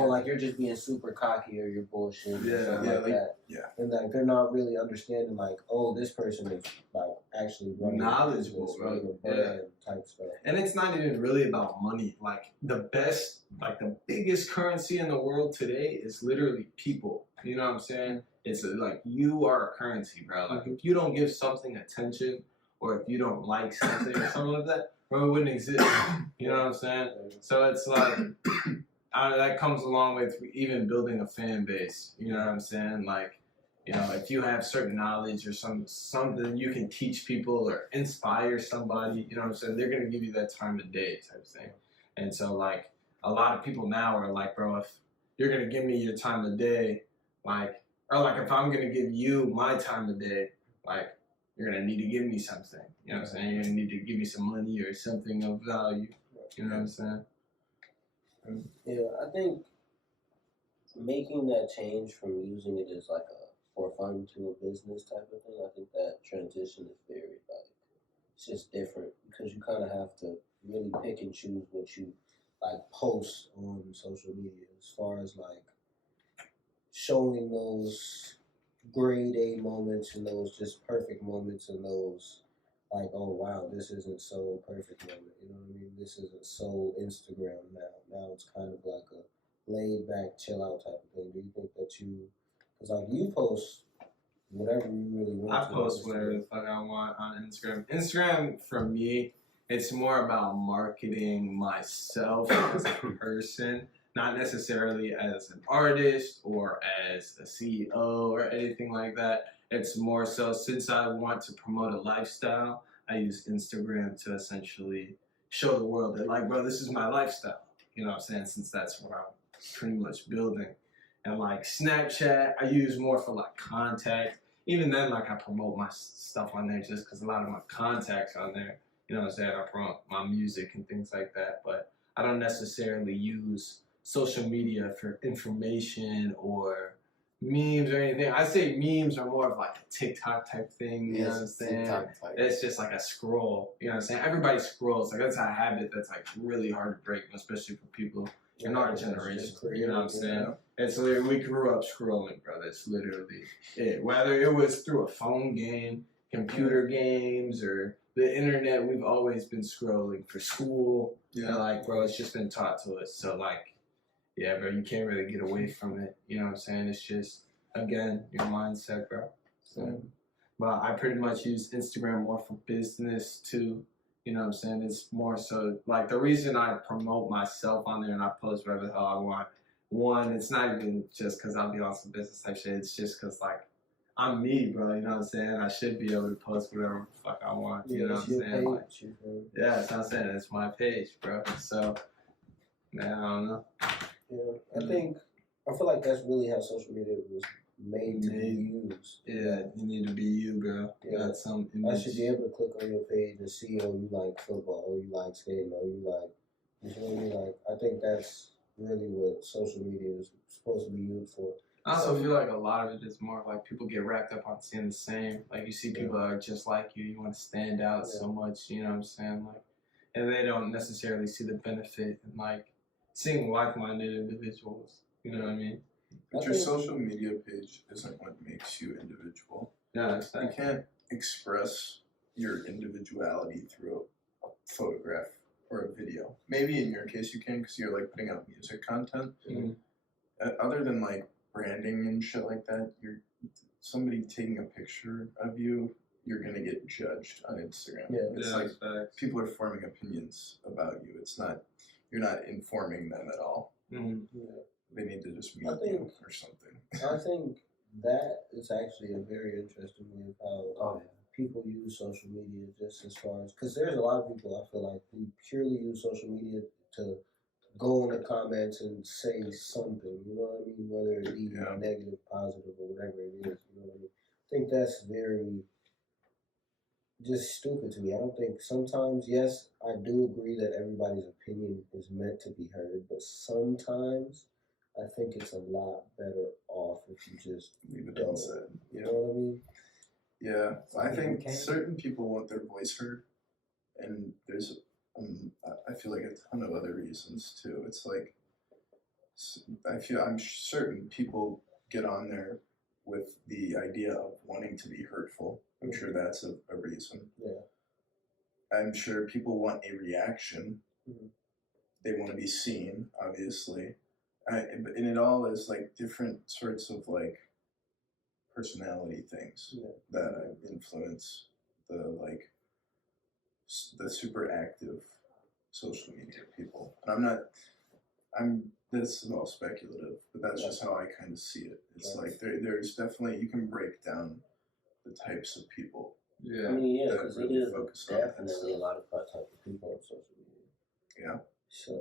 Like you're just being super cocky or you're bullshit or something like that. Yeah. and like they're not really understanding like, oh, this person is like actually running knowledgeable, this, bro. running a brand type stuff. And it's not even really about money. Like, the biggest currency in the world today is literally people. You know what I'm saying? It's like, you are a currency, bro. Like, if you don't give something attention, or if you don't like something or something like that, bro, it wouldn't exist. You know what I'm saying? So it's like, that comes along with even building a fan base. You know what I'm saying? Like, you know, if you have certain knowledge or something you can teach people or inspire somebody, you know what I'm saying? They're going to give you that time of day type of thing. And so, like, a lot of people now are like, bro, if you're going to give me your time of day, like, or like if I'm going to give you my time of day, like, you're gonna need to give me something. You know what I'm saying? You're gonna need to give me some money or something of value. You know what I'm saying? Yeah, I think making that change from using it as like a for fun to a business type of thing, I think that transition is very like it's just different because you kind of have to really pick and choose what you like post on social media as far as like showing those grade A moments and those just perfect moments and those like, oh wow, this isn't so perfect moment. You know what I mean? This isn't so Instagram now. Now it's kind of like a laid back, chill out type of thing. Do you think that because like you post whatever you really want I to post whatever the fuck I want on Instagram. Instagram for me, it's more about marketing myself as a person, not necessarily as an artist or as a CEO or anything like that. It's more so since I want to promote a lifestyle, I use Instagram to essentially show the world that, like, bro, this is my lifestyle. You know what I'm saying? Since that's what I'm pretty much building. And like Snapchat, I use more for like contact. Even then, like I promote my stuff on there just because a lot of my contacts on there. You know what I'm saying? I promote my music and things like that. But I don't necessarily use social media for information or memes or anything. I say memes are more of like a TikTok type thing. You know what I'm saying? It's just like a scroll. You know what I'm saying? Everybody scrolls. Like that's a habit that's like really hard to break, especially for people in our generation. You know what I'm saying? It's literally, we grew up scrolling, bro. That's literally it. Whether it was through a phone game, computer games, or the internet, we've always been scrolling for school. Yeah. And like, bro, it's just been taught to us. So like, yeah, bro, you can't really get away from it. You know what I'm saying? It's just, again, your mindset, bro. So, but I pretty much use Instagram more for business too. You know what I'm saying? It's more so, like, the reason I promote myself on there and I post whatever the hell I want, one, it's not even just because I'll be on some business type shit. It's just because, like, I'm me, bro. You know what I'm saying? I should be able to post whatever the fuck I want. You know what I'm saying? Like, yeah, that's what I'm saying. It's my page, bro. So, man, I don't know. Yeah, I feel like that's really how social media was made to be used. Yeah, you need to be you, bro. You got some image. I should be able to click on your page and see, oh, you like football, oh, you like skating, oh, you like, you know what I mean? Like, I think that's really what social media is supposed to be used for. I also feel like a lot of it is more like people get wrapped up on seeing the same. Like you see people are just like you want to stand out so much, you know what I'm saying? Like, and they don't necessarily see the benefit in like seeing like-minded individuals. You know what I mean? But your social media page isn't what makes you individual. Yeah, exactly. You can't express your individuality through a photograph or a video. Maybe in your case you can because you're like putting out music content. Mm-hmm. Other than like branding and shit like that, somebody taking a picture of you, you're gonna get judged on Instagram. Yeah, it's like people are forming opinions about you. It's not, you're not informing them at all. Mm-hmm. Yeah. They need to just meet you or something. I think that is actually a very interesting way of how people use social media, just as far as, because there's a lot of people I feel like who purely use social media to go in the comments and say something, you know what I mean? Whether it be negative, positive, or whatever it is, you know what I mean? I think that's very just stupid to me. I don't think sometimes, yes, I do agree that everybody's opinion is meant to be heard, but sometimes I think it's a lot better off if you just leave it unsaid. You know what I mean? Yeah, I think certain people want their voice heard, and there's, I feel like a ton of other reasons too. It's like, I'm certain people get on there with the idea of wanting to be hurtful. I'm sure that's a reason. Yeah. I'm sure people want a reaction. Mm-hmm. They want to be seen, obviously. And it all is like different sorts of like personality things that influence the super active social media people. And this is all speculative, but that's just how I kind of see it. It's like there's definitely, you can break down the types of people. Yeah. I mean, yeah, because really it is definitely a lot of type of people on social media. Yeah. So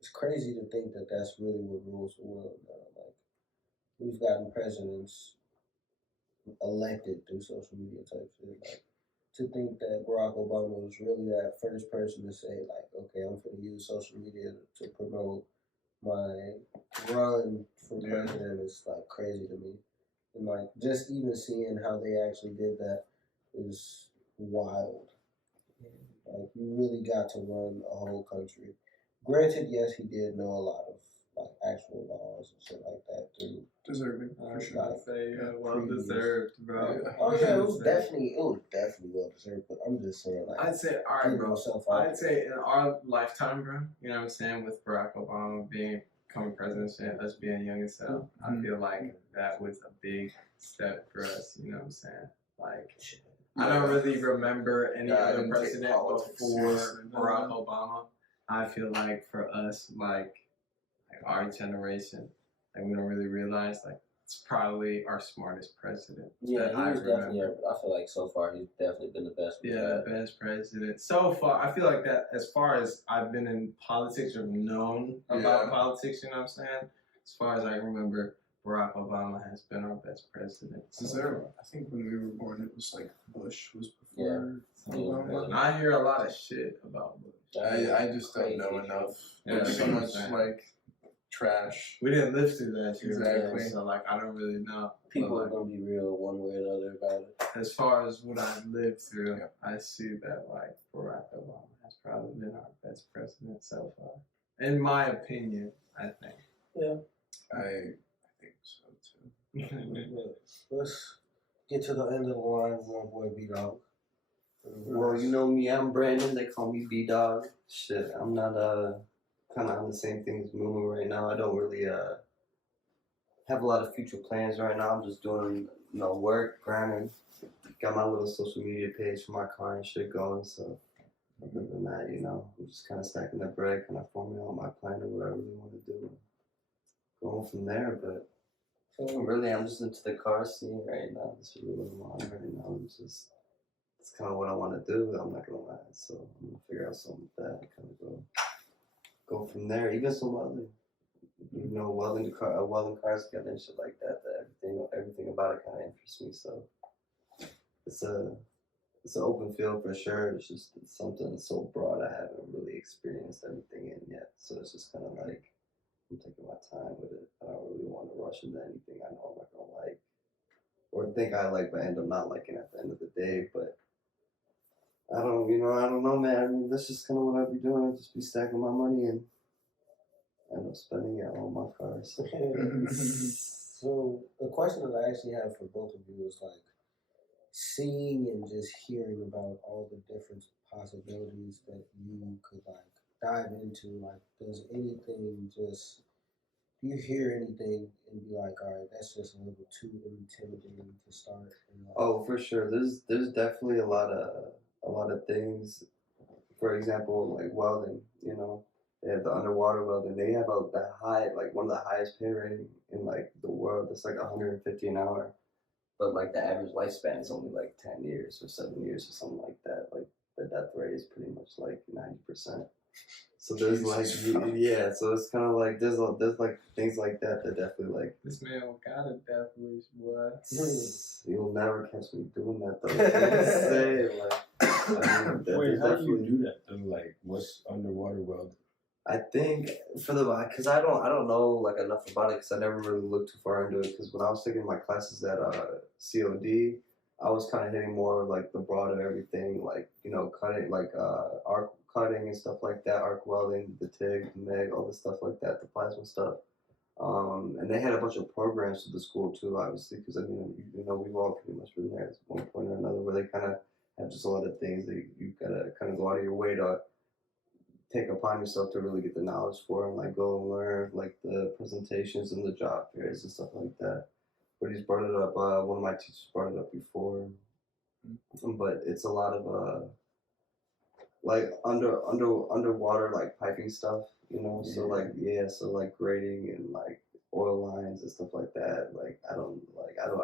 it's crazy to think that that's really what rules the world now. Like, we've gotten presidents elected through social media type shit. Like to think that Barack Obama was really that first person to say like, okay, I'm going to use social media to promote my run for president is like crazy to me. And like just even seeing how they actually did that is wild. Like you really got to run a whole country. Granted, yes, he did know a lot of like actual laws and shit like that through Deserving, for sure. like Say well deserved, bro. Yeah. oh yeah, it was definitely well deserved. But I'm just saying like I'd say, all right, bro. myself out I'd say in our lifetime, bro. You know what I'm saying? With Barack Obama becoming president and us being young as hell, I feel like that was a big step for us. You know what I'm saying? Like, I don't really remember any other president before Barack Obama. I feel like for us, like our generation, like we don't really realize like it's probably our smartest president. Yeah, he was definitely. I feel like so far he's definitely been the best. Yeah, best president so far. I feel like that as far as I've been in politics or known about politics, you know what I'm saying? As far as I remember, Barack Obama has been our best president. I think when we were born, it was like Bush was before Obama. I hear a lot of shit about Bush. I just don't know enough. There's so much like trash. We didn't live through that shit. Exactly. So like I don't really know. People are gonna be real one way or the other about it. As far as what I've lived through, I see that like Barack Obama has probably been our best president so far. In my opinion, I think. Yeah. I think so too. Let's get to the end of the line with my boy B-Dog. Well, you know me, I'm Brandon. They call me B-Dog. Shit, I'm not kind of on the same thing as Moo right now. I don't really have a lot of future plans right now. I'm just doing work, grinding. Got my little social media page for my car and shit going. So other than that, I'm just kind of stacking that bread, kind of forming out my plan of what I really want to do. Going from there, but really, I'm just into the car scene right now. That's really what I'm on right now. It's kind of what I want to do. I'm not gonna lie. So I'm gonna figure out something with that. Kind of go from there. Even some welding, welding cars together and shit like that. Everything about it kind of interests me. So it's an open field for sure. It's just something so broad. I haven't really experienced everything in yet. So it's just kind of like I'm taking my time with it. I don't really want to rush into anything I know I'm not gonna like or think I like, but end up not liking at the end of the day. But I don't know, man. I mean, that's just kind of what I'd be doing. I'd just be stacking my money and end up spending it on my cars. So the question that I actually have for both of you is like seeing and just hearing about all the different possibilities that you could like dive into. Like, does anything just do you hear anything and be like, all right, that's just a little too intimidating to start? Oh, for sure. There's definitely a lot of things. For example, like welding. They have the underwater welding. They have one of the highest pay rating in like the world. It's like 150 an hour, but like the average lifespan is only like 10 years or 7 years or something like that. Like the death rate is pretty much like 90%. So there's like so it's kind of like there's like things like that definitely like this man got a death wish, boy. You'll never catch me doing that though. Wait, how do you do that though? Like, what's underwater welding? I think because I don't know like enough about it because I never really looked too far into it. Because when I was taking my classes at COD, I was kind of hitting more like the broader everything, like cutting like arc cutting and stuff like that, arc welding, the TIG, the MIG, all the stuff like that, the plasma stuff. And they had a bunch of programs to the school too, obviously, because I mean, we've all pretty much been there at one point or another where they kind of have just a lot of things that you gotta kind of go out of your way to take upon yourself to really get the knowledge for and like go and learn like the presentations and the job fairs and stuff like that. But he's brought it up. One of my teachers brought it up before, but it's a lot of like underwater like piping stuff, So like grading and like oil lines and stuff like that. Like I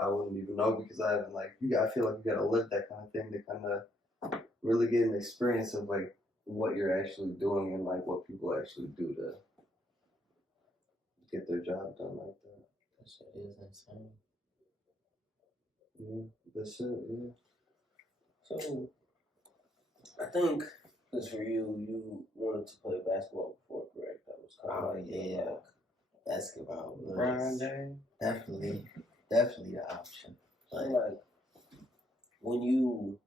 wouldn't even know because I haven't I feel like you gotta live that kind of thing to kind of really get an experience of like what you're actually doing and like what people actually do to get their job done like that. That shit is insane. Yeah, that's it. Yeah. So I think because for you wanted to play basketball before, correct? That was kind of yeah. Basketball Brian was Day. definitely the option. So like when you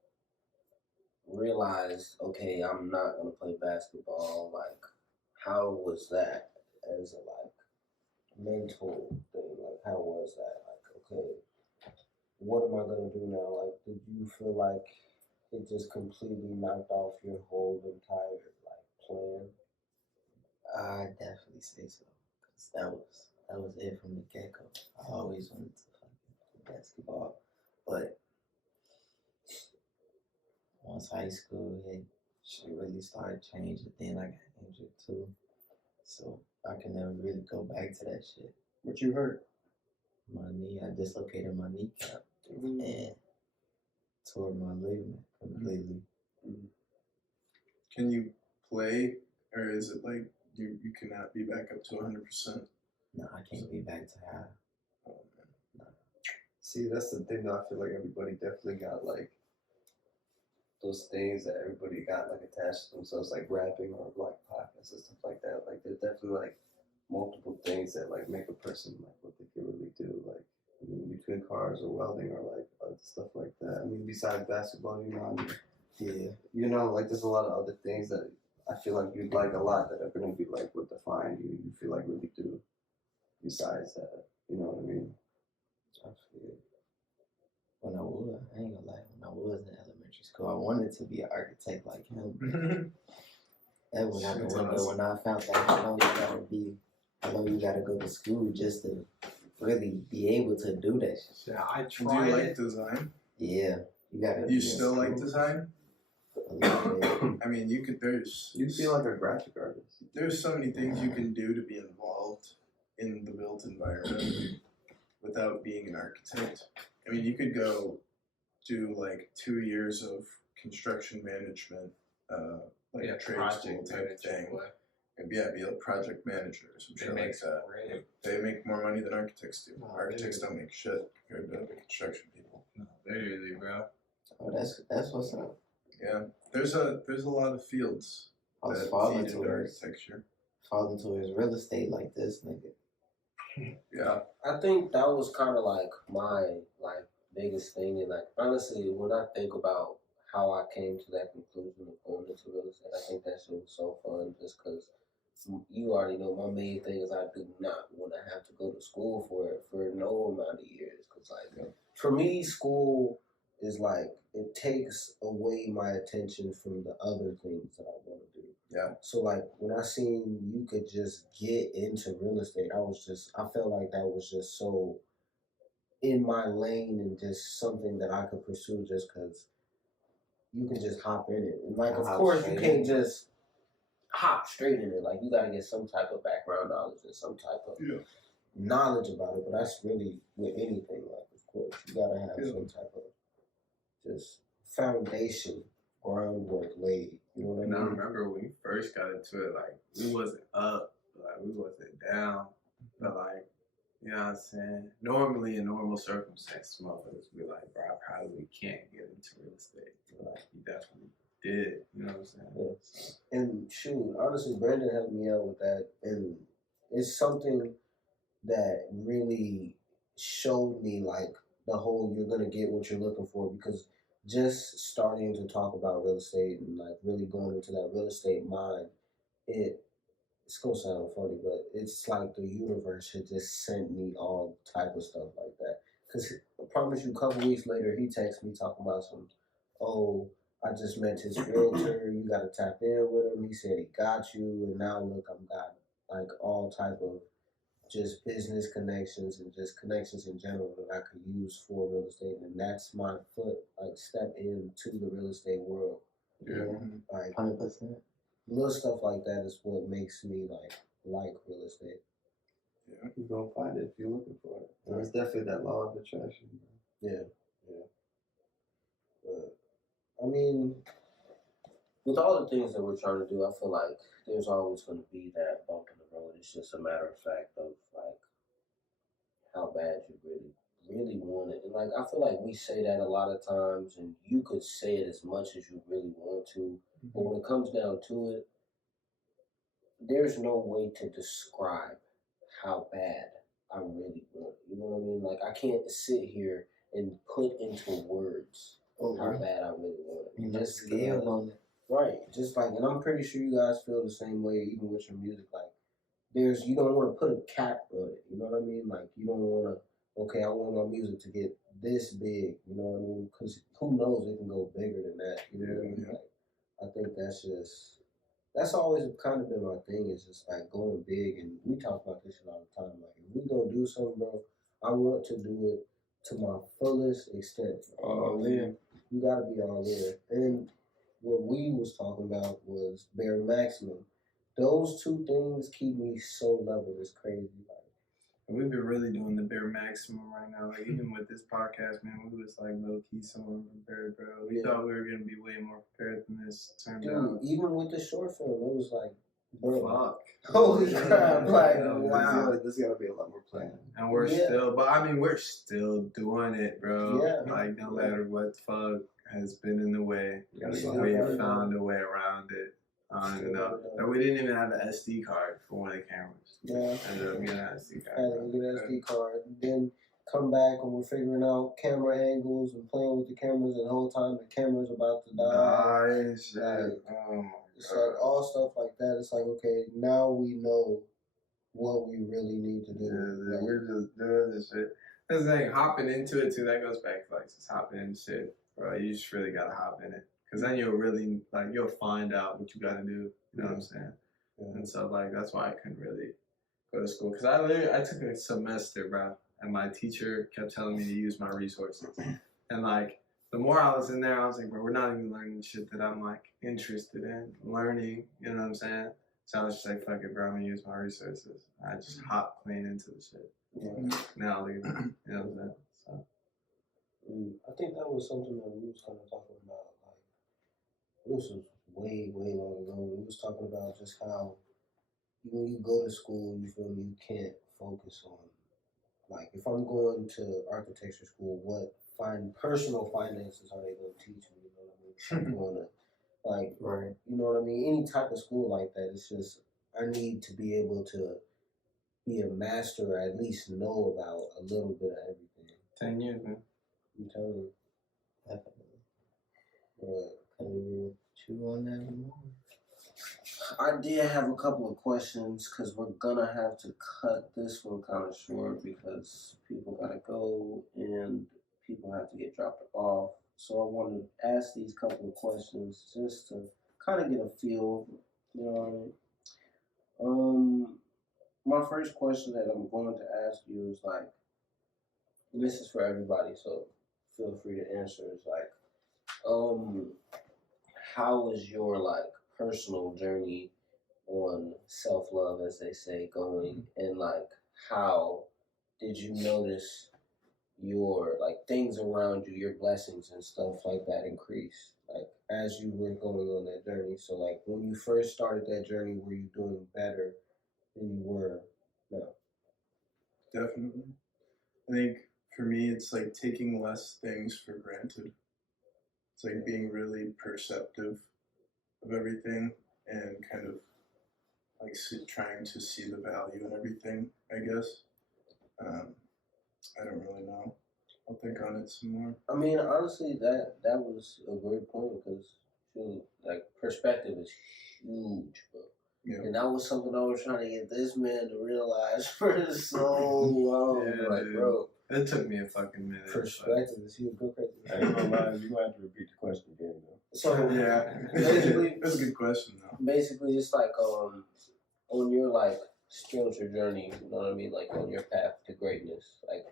realized, okay, I'm not gonna play basketball, like how was that as a like mental thing? Like how was that? Like, okay, what am I gonna do now? Like did you feel like it just completely knocked off your whole entire like plan? I definitely say so. Cause that was it from the get go. I always wanted to fucking play basketball, but once high school hit, shit really started changing. Then I got injured too, so I can never really go back to that shit. What you hurt? My knee, I dislocated my kneecap and tore my ligament completely. Can you play, or is it like you cannot be back up to 100%? No, I can't be back to high. Oh, man. See, that's the thing though. I feel like everybody definitely got like those things that everybody got like attached to themselves, like rapping or like podcasts and stuff like that. Like there's definitely like multiple things that like make a person like what they can really do. Like I mean, between cars or welding or like other stuff like that. I mean, besides basketball, you know, I mean, yeah, you know, like there's a lot of other things that I feel like you'd like a lot that are gonna be like what define you. You feel like really do. Besides that, you know what I mean? I feel I ain't gonna lie, when I was in elementary school, I wanted to be an architect like him. That went out the window when I found out how long you gotta go to school just to really be able to do that shit. Yeah, I Do tried you like it. design? Yeah, you gotta. You still like design? A little bit. I mean, you could. You feel like a graphic artist. There's so many things you can do to be involved in the built environment without being an architect. I mean, you could go do like 2 years of construction management, like a trade school type thing. And be a project manager or some shit like that. Great. They make more money than architects do. No, Architects don't make shit compared to construction people. No, literally, bro. Oh, that's what's up. Yeah, there's a lot of fields I was that falling feed into towards architecture. real estate like this nigga. Yeah, I think that was kind of like my like biggest thing, and like honestly, when I think about how I came to that conclusion of going into real estate, I think that shit was so fun just because you already know my main thing is I do not want to have to go to school for it for no amount of years. Cause like for me, school is like it takes away my attention from the other things that I want to do. yeah. So like when I seen you could just get into real estate, I felt like that was just so in my lane and just something that I could pursue just because you can just hop in it. And like of course you can't just hop straight in it. Like you gotta get some type of background knowledge and some type of knowledge about it. But that's really with anything. Like of course you gotta have some type of just foundation, groundwork laid. You know what I And mean? I remember when we first got into it, like we wasn't up, like we wasn't down, but like you know what I'm saying. Normally in normal circumstances, motherfuckers be like, bro, I probably can't get into real estate, but like you definitely did. You know what I'm saying? Yeah. And shoot, honestly, Brandon helped me out with that, and it's something that really showed me like the whole you're gonna get what you're looking for because just starting to talk about real estate and like really going into that real estate mind, it's gonna sound funny, but it's like the universe had just sent me all type of stuff like that. Cause I promise you, a couple weeks later, he texted me talking about some, oh, I just met his realtor. You gotta tap in with him. He said he got you, and now look, I've got like all type of just business connections and just connections in general that I could use for real estate, and that's my foot like step into the real estate world. You know, like 100%. little stuff like that is what makes me like real estate. Yeah. You're gonna find it if you're looking for it. And it's definitely that law of attraction. Yeah. But I mean, with all the things that we're trying to do, I feel like there's always going to be that bump in the road. It's just a matter of fact of like how bad you really want it. And like I feel like we say that a lot of times, and you could say it as much as you really want to, but when it comes down to it, there's no way to describe how bad I really want it. You know what I mean? Like I can't sit here and put into words how bad I really want it. You just scale on it. Right. Just like, and I'm pretty sure you guys feel the same way, even with your music. Like, you don't want to put a cap on it. You know what I mean? Like, you don't want to, okay, I want my music to get this big. You know what I mean? Because who knows, it can go bigger than that. You know what I mean? Like, I think that's always kind of been my thing, is just like going big. And we talk about this shit all the time. Like, if we gonna do something, bro, I want to do it to my fullest extent. All in. You gotta be all in. And what we was talking about was bare maximum. Those two things keep me so level. It's crazy. Like, we've been really doing the bare maximum right now. Like even with this podcast, man, we was like low key somewhat prepared, bro. We thought we were gonna be way more prepared than this. Turned out. Even with the short film, it was like, bro, fuck. Holy crap! Like, wow, there's gotta be a lot more planning. And we're still, but I mean, we're still doing it, bro. Yeah. Like no matter what the fuck has been in the way, we found a way around it. I don't even know. Like, we didn't even have an SD card for one of the cameras. Yeah. Ended up getting an SD card. Had to get an SD card. Then come back and we're figuring out camera angles and playing with the cameras, and the whole time the camera's about to die. Nice. Like, oh my it's like all stuff like that. It's like, okay, now we know what we really need to do. Yeah, like, we're just doing this shit. That's the thing, hopping into it too, that goes back to like just hopping into shit. Bro, you just really gotta hop in it. Cause then you'll really, like, you'll find out what you gotta do. You know what I'm saying? Yeah. And so, like, that's why I couldn't really go to school. Cause I took a semester, bro, and my teacher kept telling me to use my resources. And like, the more I was in there, I was like, bro, we're not even learning shit that I'm like interested in learning. You know what I'm saying? So I was just like, fuck it, bro, I'm gonna use my resources. I just hop clean into the shit. Yeah. Now look at me. You know what I'm saying? So. I think that was something that we was kind of talking about. Like, this was way, way long ago. We was talking about just how when you go to school, you feel me, you can't focus on, like, if I'm going to architecture school, what personal finances are they going to teach me? You know what I mean? I'm going to, like, right. You know what I mean? Any type of school like that, it's just, I need to be able to be a master, or at least know about a little bit of everything. 10 years, man. I'm telling you. Definitely. But, can we chew on that more? I did have a couple of questions, because we're going to have to cut this one kind of short because people got to go and people have to get dropped off. So I wanted to ask these couple of questions just to kind of get a feel, you know what I mean? My first question that I'm going to ask you is like, and this is for everybody, so feel free to answer. Is like, how is your like personal journey on self-love, as they say, going, and like how did you notice your like things around you, your blessings and stuff like that increase like as you were going on that journey? So like when you first started that journey, were you doing better than you were now? Definitely. I think for me, it's like taking less things for granted. It's like being really perceptive of everything and kind of like trying to see the value in everything, I guess. I don't really know. I'll think on it some more. I mean, honestly, that was a great point, because like perspective is huge, bro. Yeah. And that was something I was trying to get this man to realize for so long. Yeah, like, dude. bro. It took me a fucking minute. Perspective is huge. Go crazy. I ain't gonna lie, you're gonna have to repeat the question again, though. So yeah, basically, that's a good question, though. Basically, just like on your like spiritual journey, you know what I mean, like on your path to greatness, like,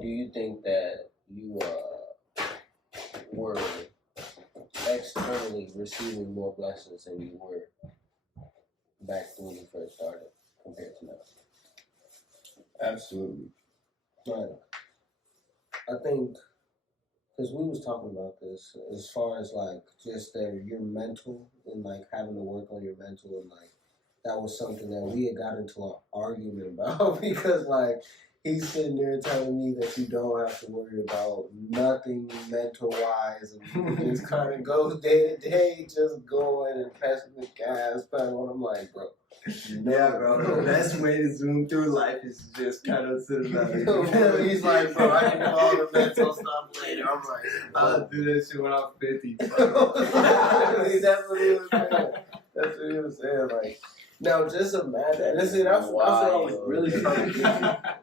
do you think that you were externally receiving more blessings than you were back when you first started compared to now? Absolutely. Right. I think, because we was talking about this, as far as like just that your mental and like having to work on your mental, and like that was something that we had got into an argument about because like he's sitting there telling me that you don't have to worry about nothing mental-wise, and you just kind of go day to day, just going and pressing the gas pedal. And I'm like, bro. Yeah, bro. The best way to zoom through life is just kind of sit about it. He's like, bro, I can do all the mental stuff later. I'm like, I'll do that shit when I'm 50. That's what he was saying. That's what he was saying. Like, now just imagine. Listen, that's what I was really trying to get to.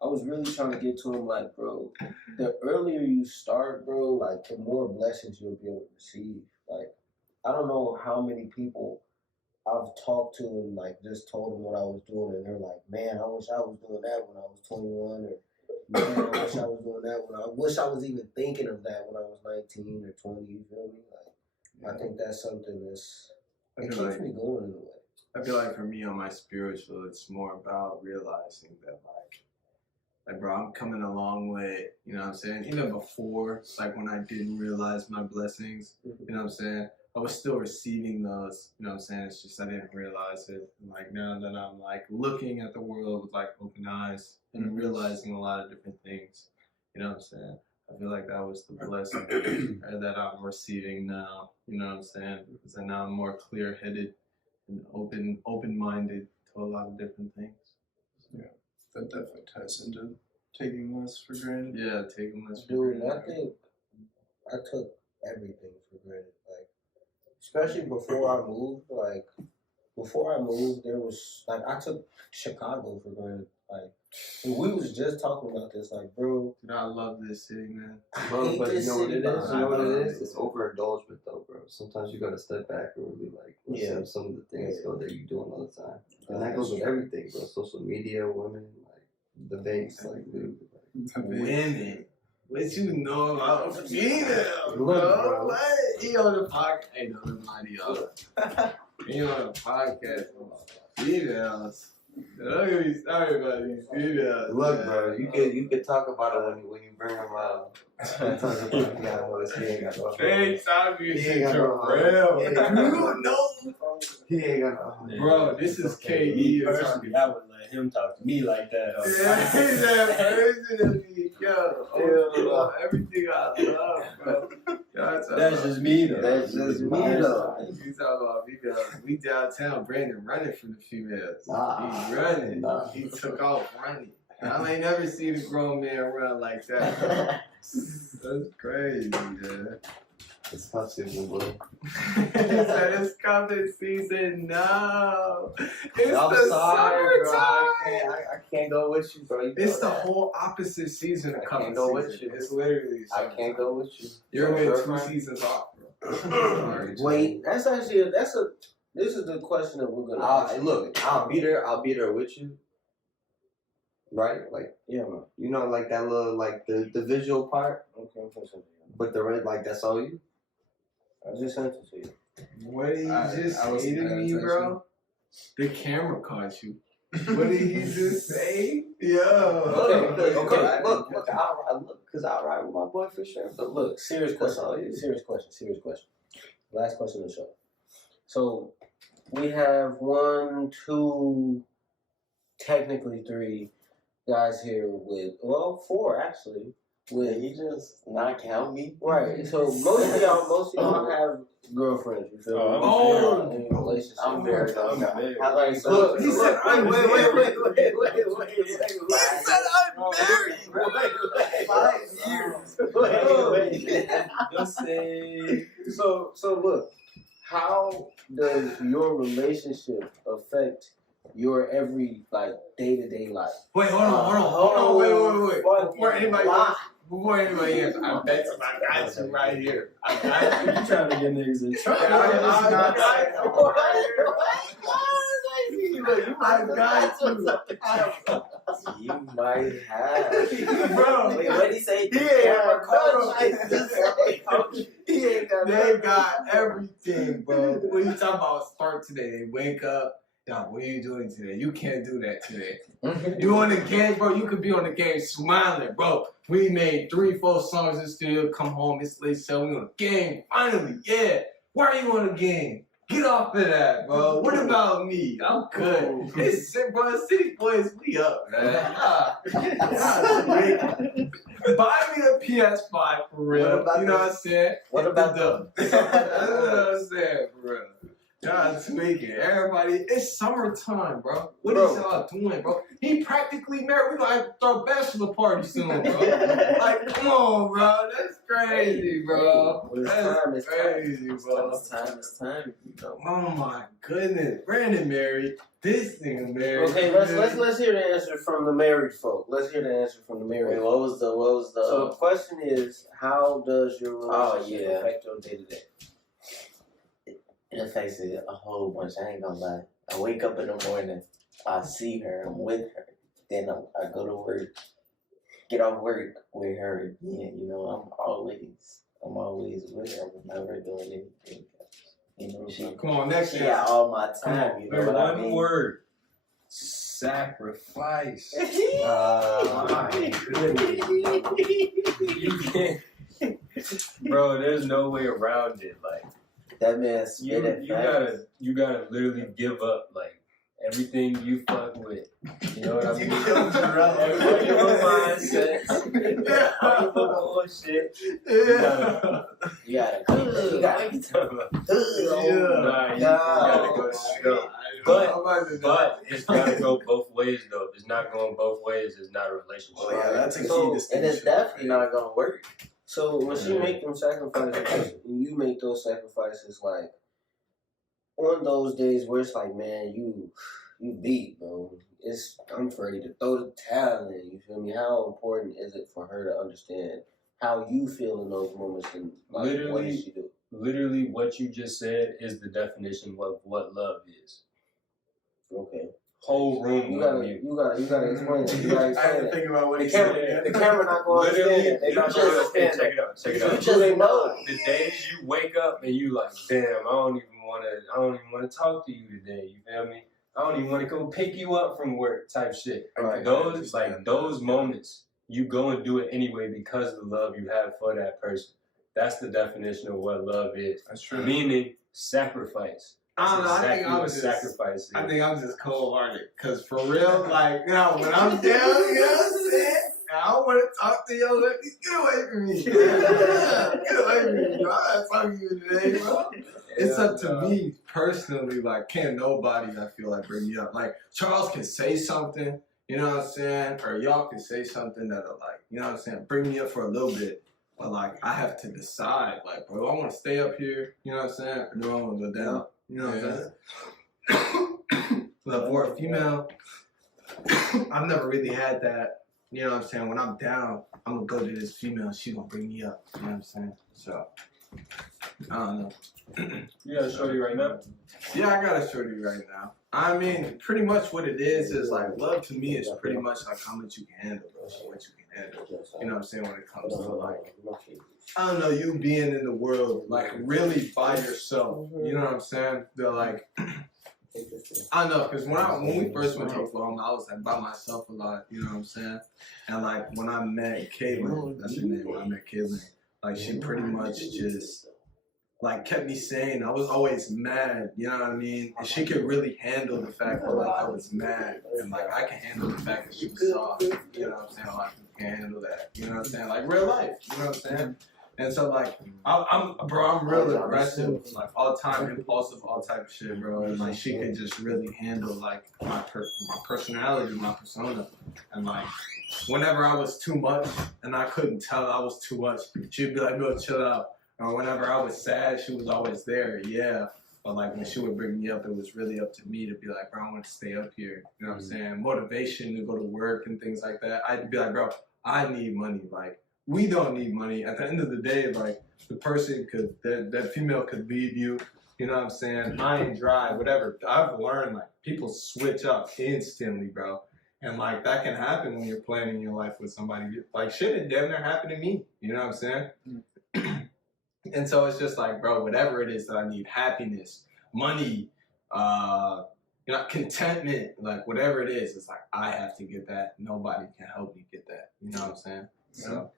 I was really trying to get to him. Like, bro, the earlier you start, bro, like the more blessings you'll be able to receive. Like, I don't know how many people I've talked to and like just told them what I was doing, and they're like, "Man, I wish I was doing that when I was 21," or "Man, I wish I was doing that when I wish I was even thinking of that when I was 19 or 20." You feel me? Like, I think that's something that's it keeps me going in a way. I feel like for me on my spiritual, it's more about realizing that like bro, I'm coming a long way. You know what I'm saying? Even before, like when I didn't realize my blessings, you know what I'm saying? I was still receiving those, you know what I'm saying? It's just I didn't realize it. And like now that I'm like looking at the world with like open eyes and realizing a lot of different things, you know what I'm saying? I feel like that was the blessing that I'm receiving now, you know what I'm saying? Because now I'm more clear-headed and open-minded to a lot of different things. Yeah, that definitely ties into taking less for granted. Yeah, taking less for Dude, granted. I think I took everything for granted. Like, especially before I moved. Like, before I moved, there was like I took Chicago for granted. Like, and we was just talking about this. Like, bro, Dude, I love this city, man. Bro, but you know what it is? You know what it is? It's It's overindulgement, though, bro. Sometimes you gotta step back and really like listen to some of the things that you're doing all the time, and that goes with everything, bro. Social media, women, like debates, like dude. Women. What you know about females, Look, bro? What? He on the podcast. Hey, don't lie to y'all. He on the podcast about females. Don't get me started about these females. Look, bro, you could talk about it when you bring them out. Talk about he got no he ain't got no. Hey, stop you, He ain't got no. real. You know, He ain't got no. bro. This is KE. Personally, I would let him talk to me like that. Yeah, he's that person. Yo, everything I love, bro. That's just me, though. That's just me, though. You talk about females. We downtown, Brandon running from the females. Nah. He's running. Nah. He took off running. I ain't never seen a grown man run like that. That's crazy, man. It's tough season, bro. It's coming season now. It's I'm the sorry, bro. summertime. I can't go with you, bro. It's the whole opposite season of I coming can't go season. with you. It's literally. I can't go with you. You're getting 2 seasons off, bro. wait, that's actually this is the question that we're gonna ask. Look, I'll be there with you. Right? Like, Yeah, man. you know, like that little, like the visual part, Okay, but the red, like that's all you. I just sent it to you. What did he just I say to wasn't me, paying bro? The camera caught you. What did he just say? Yo. Okay. Okay. Look, because I ride with my boy for sure. But Look, serious That's all question. you. Serious question. Last question of the show. So we have 1, 2, technically 3 guys here with 4 actually. With You just not count me. right. So most of y'all have girlfriends. You feel me? Oh. In relationships. I'm married. Okay. I like so. Look, he said, I'm wait. He said I'm married. 5 years. Wait. Just say. So look, how does your relationship affect your every day-to-day life? Wait, hold on. Wait. Before anybody answers, I bet you I got you right here. I got you. You trying to get niggas in trouble? I got you. You might have. Bro, Wait, what did he say? he ain't got They got everything, bro. What are you talking about? Start today. They wake up. Dog, what are you doing today? You can't do that today. You on the game, bro? You could be on the game smiling, bro. We made 3-4 songs in the studio. Come home, it's late, so we on the game. Finally, yeah. Why are you on the game? Get off of that, bro. What about me? I'm good. It's bro, City Boys, we up, man. Buy me a PS5 for real. You know what I'm saying? What about the? That's what I'm saying, for real. Y'all tweaking. Everybody, it's summertime, bro. What is y'all doing, bro? He practically married. We gonna have to throw a bachelor party soon, bro. Like, come on, bro. That's crazy, bro. That's crazy, bro. It's time. Oh my goodness. Brandon married. This nigga married. Okay, let's hear the answer from the married folk. Let's hear the answer from the married. Wait, what was the? So the question is, how does your relationship affect your day to day? It affects it a whole bunch. I ain't gonna lie. I wake up in the morning, I see her, I'm with her. Then I go to work, get off work with her again. You know, I'm always with her. I'm never doing anything else. You know, come on, next year. Yeah, all my time. You know what I mean? One word. Sacrifice. My goodness. You can't. Bro, there's no way around it. Like, that man spit it. You gotta literally give up like everything you fuck with. You know what I mean? All your mindset, all your bullshit. You gotta go straight. But it's gotta go both ways though. If it's not going both ways, it's not a relationship. Oh yeah, that's a key distinction. And it's definitely not gonna work. So when she make them sacrifices, and you make those sacrifices, like on those days where it's like, man, you beat, bro. I'm ready to throw the towel in. You feel me? How important is it for her to understand how you feel in those moments, and like, what does she do? Literally, what you just said is the definition of what love is. Okay. Whole room. You gotta explain it. You gotta explain I had to think about what he said. The camera not going to understand it. They not going to understand. Check it out. Check it out. You just know. The days you wake up and you like, damn, I don't even want to talk to you today. You feel me? I don't even want to go pick you up from work type shit. Right. Those moments, you go and do it anyway because of the love you have for that person. That's the definition of what love is. That's true. Meaning sacrifice. I don't know. I think I'm just cold-hearted. Cause for real, like, you know, when I'm down, you know what I'm saying? I don't want to talk to your ladies. Get away from me. Get away from me. I'm not talking to you today, bro. It's up to me personally. Like, can't nobody, I feel like, bring me up. Like, Charles can say something, you know what I'm saying? Or y'all can say something that'll, like, you know what I'm saying, bring me up for a little bit. But, like, I have to decide, like, bro, I want to stay up here, you know what I'm saying? Or do I want to go down? You know what I'm saying? But for a female, I've never really had that. You know what I'm saying? When I'm down, I'm going to go to this female and she's going to bring me up. You know what I'm saying? So, I don't know. You got a shorty right now? Yeah, I got a shorty right now. I mean, pretty much what it is like, love to me is pretty much like how much you can handle, bro. What you can handle. You know what I'm saying? When it comes to, like, I don't know, you being in the world, like, really by yourself. You know what I'm saying? They're like, I don't know, because when we first went to Oklahoma, I was, like, by myself a lot. You know what I'm saying? And, like, when I met Caitlin, that's her name, when I met Caitlin, like, she pretty much just, like, kept me sane. I was always mad, you know what I mean? And she could really handle the fact that, like, I was mad. And, like, I can handle the fact that she was soft. You know what I'm saying? Like, I can handle that. You know what I'm saying? Like, real life. You know what I'm saying? And so, like, I'm real aggressive, like, all the time, impulsive, all type of shit, bro. And, like, she could just really handle, like, my personality, my persona. And, like, whenever I was too much and I couldn't tell I was too much, she'd be like, bro, chill out. Or whenever I was sad, she was always there, yeah. But, like, when she would bring me up, it was really up to me to be like, bro, I want to stay up here. You know what I'm saying? Motivation to go to work and things like that. I'd be like, bro, I need money. Like, we don't need money. At the end of the day, like, the person could, that female could leave you. You know what I'm saying? High and dry, whatever. I've learned, like, people switch up instantly, bro. And, like, that can happen when you're planning your life with somebody. Like, shit, it damn near happened to me. You know what I'm saying? And so it's just like, bro, whatever it is that I need, happiness, money, you know, contentment, like, whatever it is, it's like, I have to get that. Nobody can help me get that. You know what I'm saying? So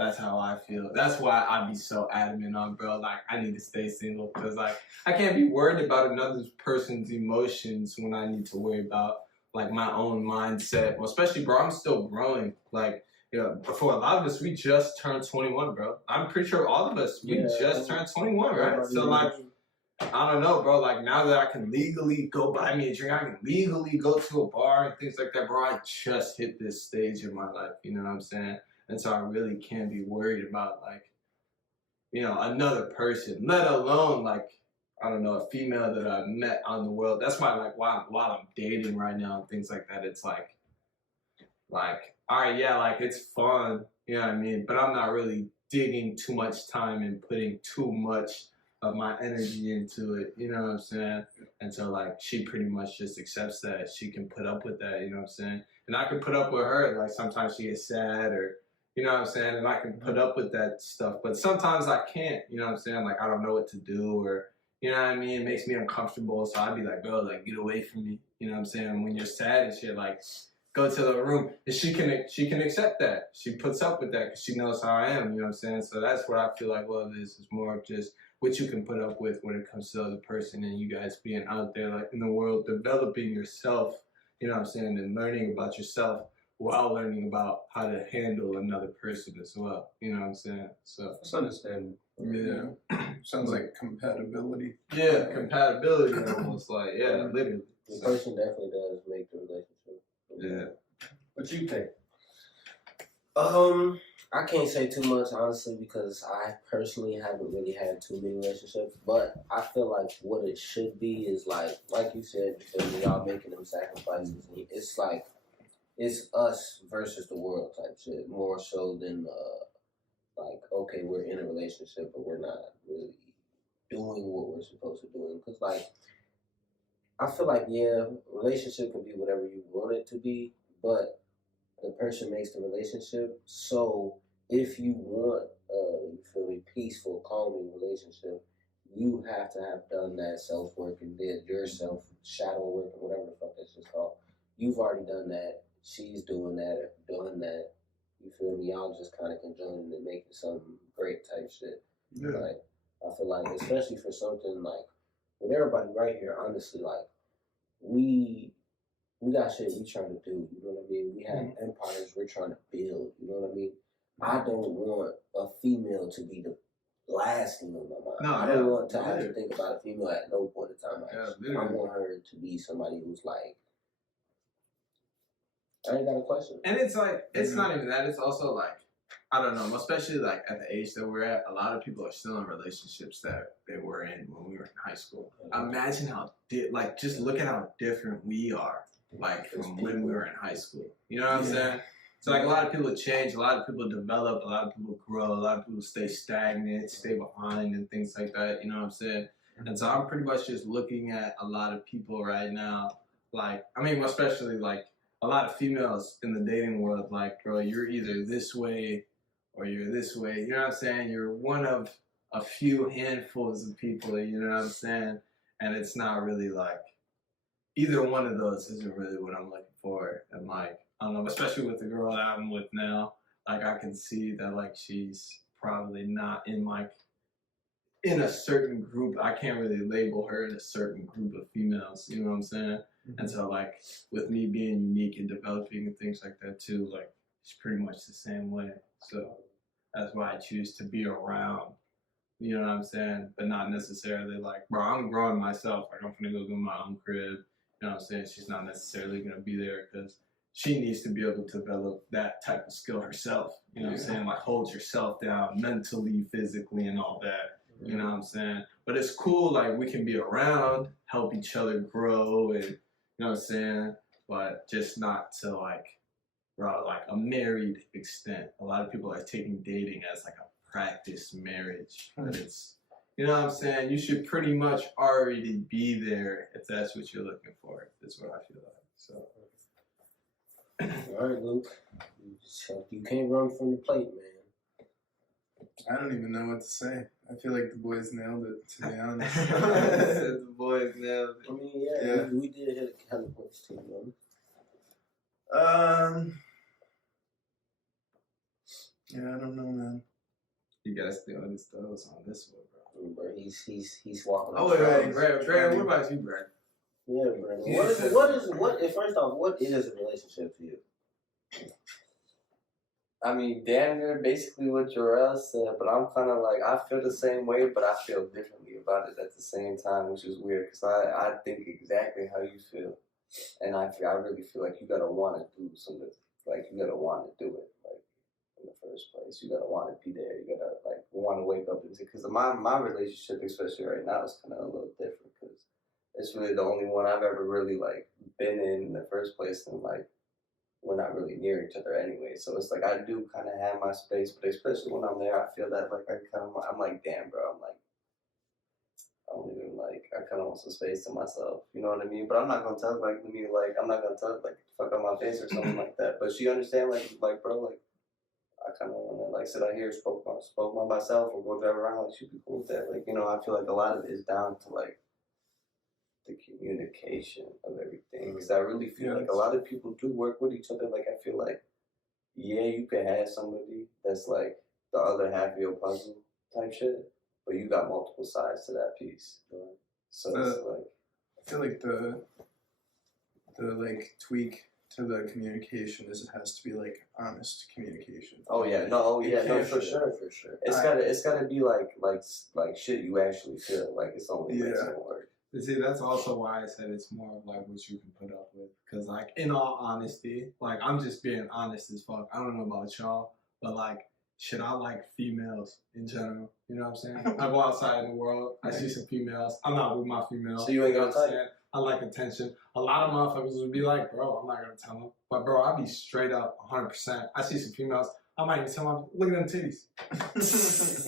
That's how I feel. That's why I be so adamant on, bro. Like, I need to stay single because, like, I can't be worried about another person's emotions when I need to worry about, like, my own mindset. Well, especially, bro, I'm still growing. Like, yeah, for a lot of us, we just turned 21, bro. I'm pretty sure all of us, we just turned 21, right? So, like, I don't know, bro. Like, now that I can legally go buy me a drink, I can legally go to a bar and things like that, bro. I just hit this stage in my life, you know what I'm saying? And so I really can't be worried about, like, you know, another person, let alone, like, I don't know, a female that I've met on the world. That's why, like, while I'm dating right now and things like that, it's like, all right, yeah, like, it's fun, you know what I mean? But I'm not really digging too much time and putting too much of my energy into it, you know what I'm saying? And so, like, she pretty much just accepts that. She can put up with that, you know what I'm saying? And I can put up with her. Like, sometimes she gets sad or, you know what I'm saying? And I can put up with that stuff. But sometimes I can't, you know what I'm saying? Like, I don't know what to do or, you know what I mean? It makes me uncomfortable. So I'd be like, bro, like, get away from me. You know what I'm saying? When you're sad and shit, like, go to the room. And she can accept that. She puts up with that because she knows how I am, you know what I'm saying? So that's what I feel like love is. It's more of just what you can put up with when it comes to the other person and you guys being out there, like, in the world, developing yourself, you know what I'm saying, and learning about yourself while learning about how to handle another person as well. You know what I'm saying? So That's understandable. Yeah. Sounds like compatibility. Yeah, compatibility almost like, yeah, literally. The person definitely does make the relationship. Yeah. What you think? I can't say too much honestly because I personally haven't really had too many relationships, but I feel like what it should be is like you said, y'all making them sacrifices. It's like it's us versus the world type shit, more so than like, okay, we're in a relationship, but we're not really doing what we're supposed to do. Because, like, I feel like, yeah, relationship can be whatever you want it to be, but the person makes the relationship. So if you want you feel me, peaceful, calming relationship, you have to have done that self work and did your self shadow work or whatever the fuck that's just called. You've already done that. She's doing that, doing that. You feel me? Y'all just kind of conjoining and making something great type shit. Yeah. Like, I feel like, especially for something like with everybody right here, honestly, like we got shit we trying to do. You know what I mean? We have empires we're trying to build. You know what I mean? I don't want a female to be the last thing on my mind. No, I don't want to have to think about a female at no point in time. I want her to be somebody who's like, I ain't got a question. And it's like, it's not even that. It's also like, I don't know, especially like at the age that we're at, a lot of people are still in relationships that they were in when we were in high school. Imagine how, like, just look at how different we are, like, from when we were in high school. You know what I'm saying? So, like, a lot of people change, a lot of people develop, a lot of people grow, a lot of people stay stagnant, stay behind, and things like that. You know what I'm saying? And so I'm pretty much just looking at a lot of people right now, like, I mean, especially, like, a lot of females in the dating world, like, bro, you're either this way or you're this way. You know what I'm saying? You're one of a few handfuls of people, you know what I'm saying? And it's not really like, either one of those isn't really what I'm looking for. And like, I don't know, especially with the girl that I'm with now, like I can see that like she's probably not in like, in a certain group. I can't really label her in a certain group of females, you know what I'm saying? And so like, with me being unique and developing and things like that too, like it's pretty much the same way. So that's why I choose to be around, you know what I'm saying? But not necessarily like, bro, I'm growing myself. Like I'm gonna go do my own crib. You know what I'm saying? She's not necessarily gonna be there because she needs to be able to develop that type of skill herself. You know what I'm saying? Like hold yourself down mentally, physically, and all that. You know what I'm saying? But it's cool, like we can be around, help each other grow, and you know what I'm saying? But just not to like, bro, like a married extent. A lot of people are taking dating as like a practice marriage. But it's, you know what I'm saying? You should pretty much already be there if that's what you're looking for. That's what I feel like. So. All right, Luke. You can't run from the plate, man. I don't even know what to say. I feel like the boys nailed it, to be honest. The boys nailed it. I mean, yeah. We did hit a kind of points too, man. Yeah, I don't know, man. You gotta stay on his toes on this one, bro. Bro, he's walking. Oh, wait, Brad, what about you, Brad? Yeah, Brandon. First off, what is a relationship to you? I mean, damn near basically what Jarrell said, but I'm kind of like, I feel the same way, but I feel differently about it at the same time, which is weird, because I think exactly how you feel. And I really feel like you gotta want to do something, like, you gotta want to do it, like, in the first place. You gotta want to be there. You gotta, like, want to wake up and because my relationship, especially right now, is kind of a little different, because it's really the only one I've ever really, like, been in the first place, and, like, we're not really near each other anyway. So it's like I do kind of have my space, but especially when I'm there, I feel that like I'm like, damn, bro, I'm like, I don't even like, I kind of want some space to myself. You know what I mean? But I'm not gonna talk like me, like I'm not gonna talk like fuck on my face or something like that. But she understand like bro, like I kind of want to like sit out here, spoke by myself, or go drive around. Like she'd be cool with that. Like I feel like a lot of it is down to like the communication of everything, because I really feel like a lot of people do work with each other. Like I feel like, yeah, you could have somebody that's like the other half of your puzzle type shit, but you got multiple sides to that piece. So it's like, I feel like the like tweak to the communication is it has to be like honest communication. Oh yeah, no, for sure. It's gotta be like shit you actually feel like. It's only makes it work. But see, that's also why I said it's more of like what you can put up with. Because, like, in all honesty, like, I'm just being honest as fuck. I don't know about y'all, but, like, shit, I like females in general. You know what I'm saying? I go outside in the world, I see some females. I'm not with my females. So you ain't gonna tell you? I like attention. A lot of motherfuckers would be like, bro, I'm not gonna tell them. But, bro, I'll be straight up 100%. I see some females. I might even tell them, look at them titties.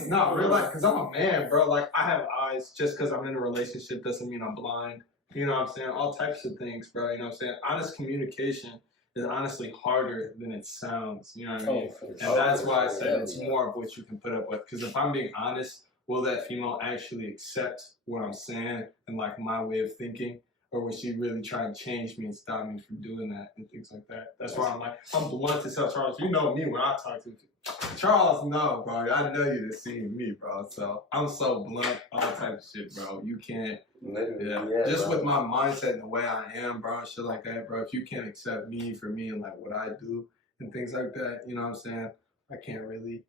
No, real life, because I'm a man, bro. Like, I have eyes. Just because I'm in a relationship doesn't mean I'm blind. You know what I'm saying? All types of things, bro. You know what I'm saying? Honest communication is honestly harder than it sounds. You know what I mean? And that's why I said it's more of what you can put up with. Because if I'm being honest, will that female actually accept what I'm saying and, like, my way of thinking? Or was she really trying to change me and stop me from doing that and things like that? That's why I'm like, I'm blunt to tell Charles. You know me when I talk to you. Charles, no, bro. I know you to see me, bro. So I'm so blunt, all type of shit, bro. You can't. Yeah, just bro. With my mindset and the way I am, bro, and shit like that, bro. If you can't accept me for me and like what I do and things like that, you know what I'm saying? I can't really.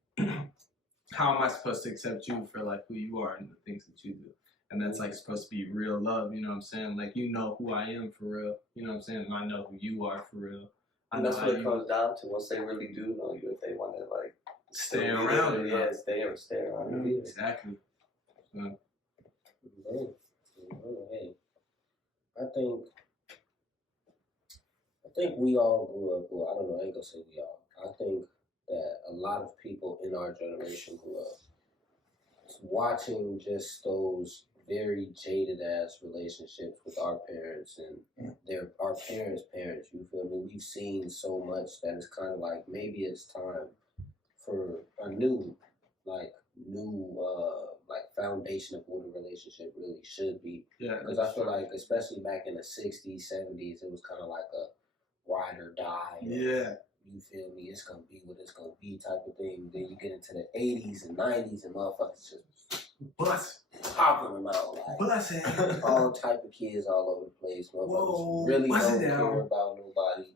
How am I supposed to accept you for like who you are and the things that you do? And that's like supposed to be real love, you know what I'm saying? Like, you know who I am for real, you know what I'm saying? And I know who you are for real. And that's what it comes down to. Once they really do know you, if they want to like stay around, stay around. Exactly. Hey, I think we all grew up. Well, I don't know. I ain't gonna say we all. I think that a lot of people in our generation grew up watching just those very jaded ass relationships with our parents and our parents' parents. You feel me? We've seen so much that it's kind of like maybe it's time for a new foundation of what a relationship really should be. Yeah. Because I feel like, especially back in the 60s, 70s, it was kind of like a ride or die. Yeah. You feel me? It's going to be what it's going to be type of thing. Then you get into the 80s and 90s and motherfuckers just popping them out. Like, all type of kids all over the place. Motherfuckers really don't care about nobody.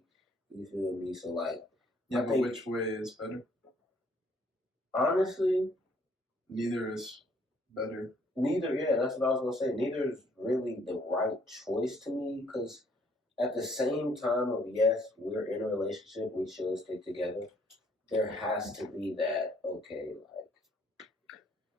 You feel me? So, like, yeah, but which way is better? Honestly, neither is better. That's what I was going to say. Neither is really the right choice to me, because at the same time of, yes, we're in a relationship, we should stick together, there has to be that, okay, like,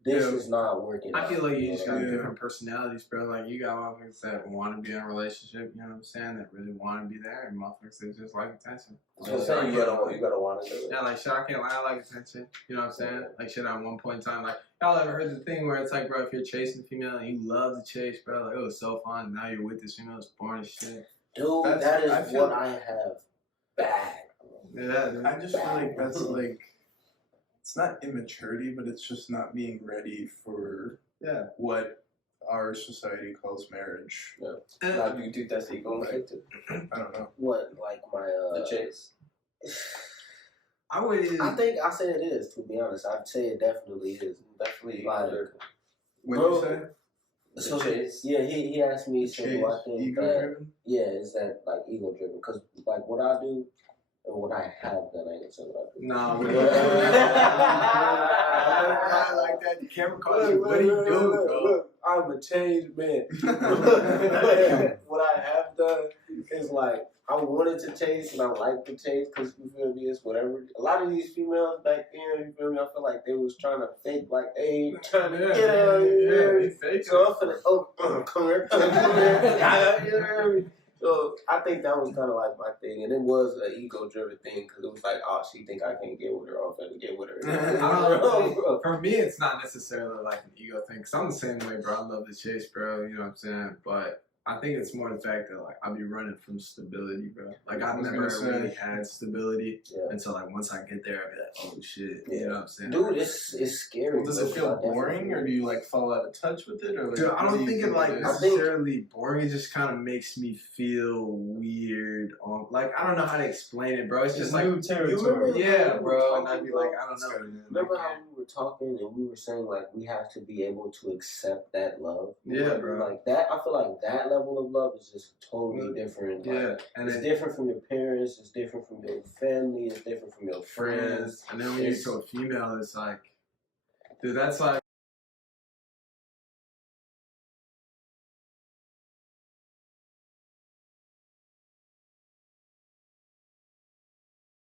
this is not working out. I feel like you just got different personalities, bro. Like, you got motherfuckers that want to be in a relationship, you know what I'm saying, that really want to be there, and motherfuckers that just like attention. You gotta want to do it. Yeah, like, shit, I can't lie, I like attention, you know what I'm saying? Like, shit, at one point in time, like, y'all ever heard the thing where it's like, bro, if you're chasing a female and you love to chase, bro, like, it was so fun, now you're with this female, it's boring as shit. Dude, that is what I have bad. Yeah, dude. I just feel like that's like, it's not immaturity, but it's just not being ready for what our society calls marriage. Yeah. How do you think that's equal, right? I don't know. What, like my the chase? I would. I think I say it is. To be honest, I'd say it definitely is. Definitely like. What did you say? So chase. Yeah, he asked me. So do I think ego that? driven? Yeah, is that like ego driven? Because like what I do and what I have done, I ain't gonna say what I do. Nah, I like that. The camera calls you. What do you do, bro? Look, I'm a changed man. What I have done is like I wanted to chase and I like to chase because you feel me, it's whatever. A lot of these females back then, you feel me, I feel like they was trying to fake like, hey, trying to get out, you hear me? So I'm finna, come here, come here, you hear me? So I think that was kind of like my thing, and it was an ego-driven thing because it was like, oh, she think I can't get with her, I'm finna get with her. For me, it's not necessarily like an ego thing, because I'm the same way, bro. I love the chase, bro, you know what I'm saying? But I think it's more the fact that, like, I'll be running from stability, bro. Like, I've never really had stability. Yeah. And so, like, once I get there, I'll be like, oh, shit. Yeah. You know what I'm saying? Dude, it's scary. Well, does it feel boring, or do you like fall out of touch with it, or like? Dude, I don't think it like is? necessarily boring. It just kind of makes me feel weird. Like I don't know how to explain it, bro. It's just like new territory. Yeah, bro. And I'd be like, I don't know. Remember how we were talking and we were saying like we have to be able to accept that love? Yeah, bro. Like that, I feel like that level of love is just totally different. Like, Yeah, and it's different from your parents. It's different from your family. It's different from your friends. And then when you go female, it's like, dude, that's like.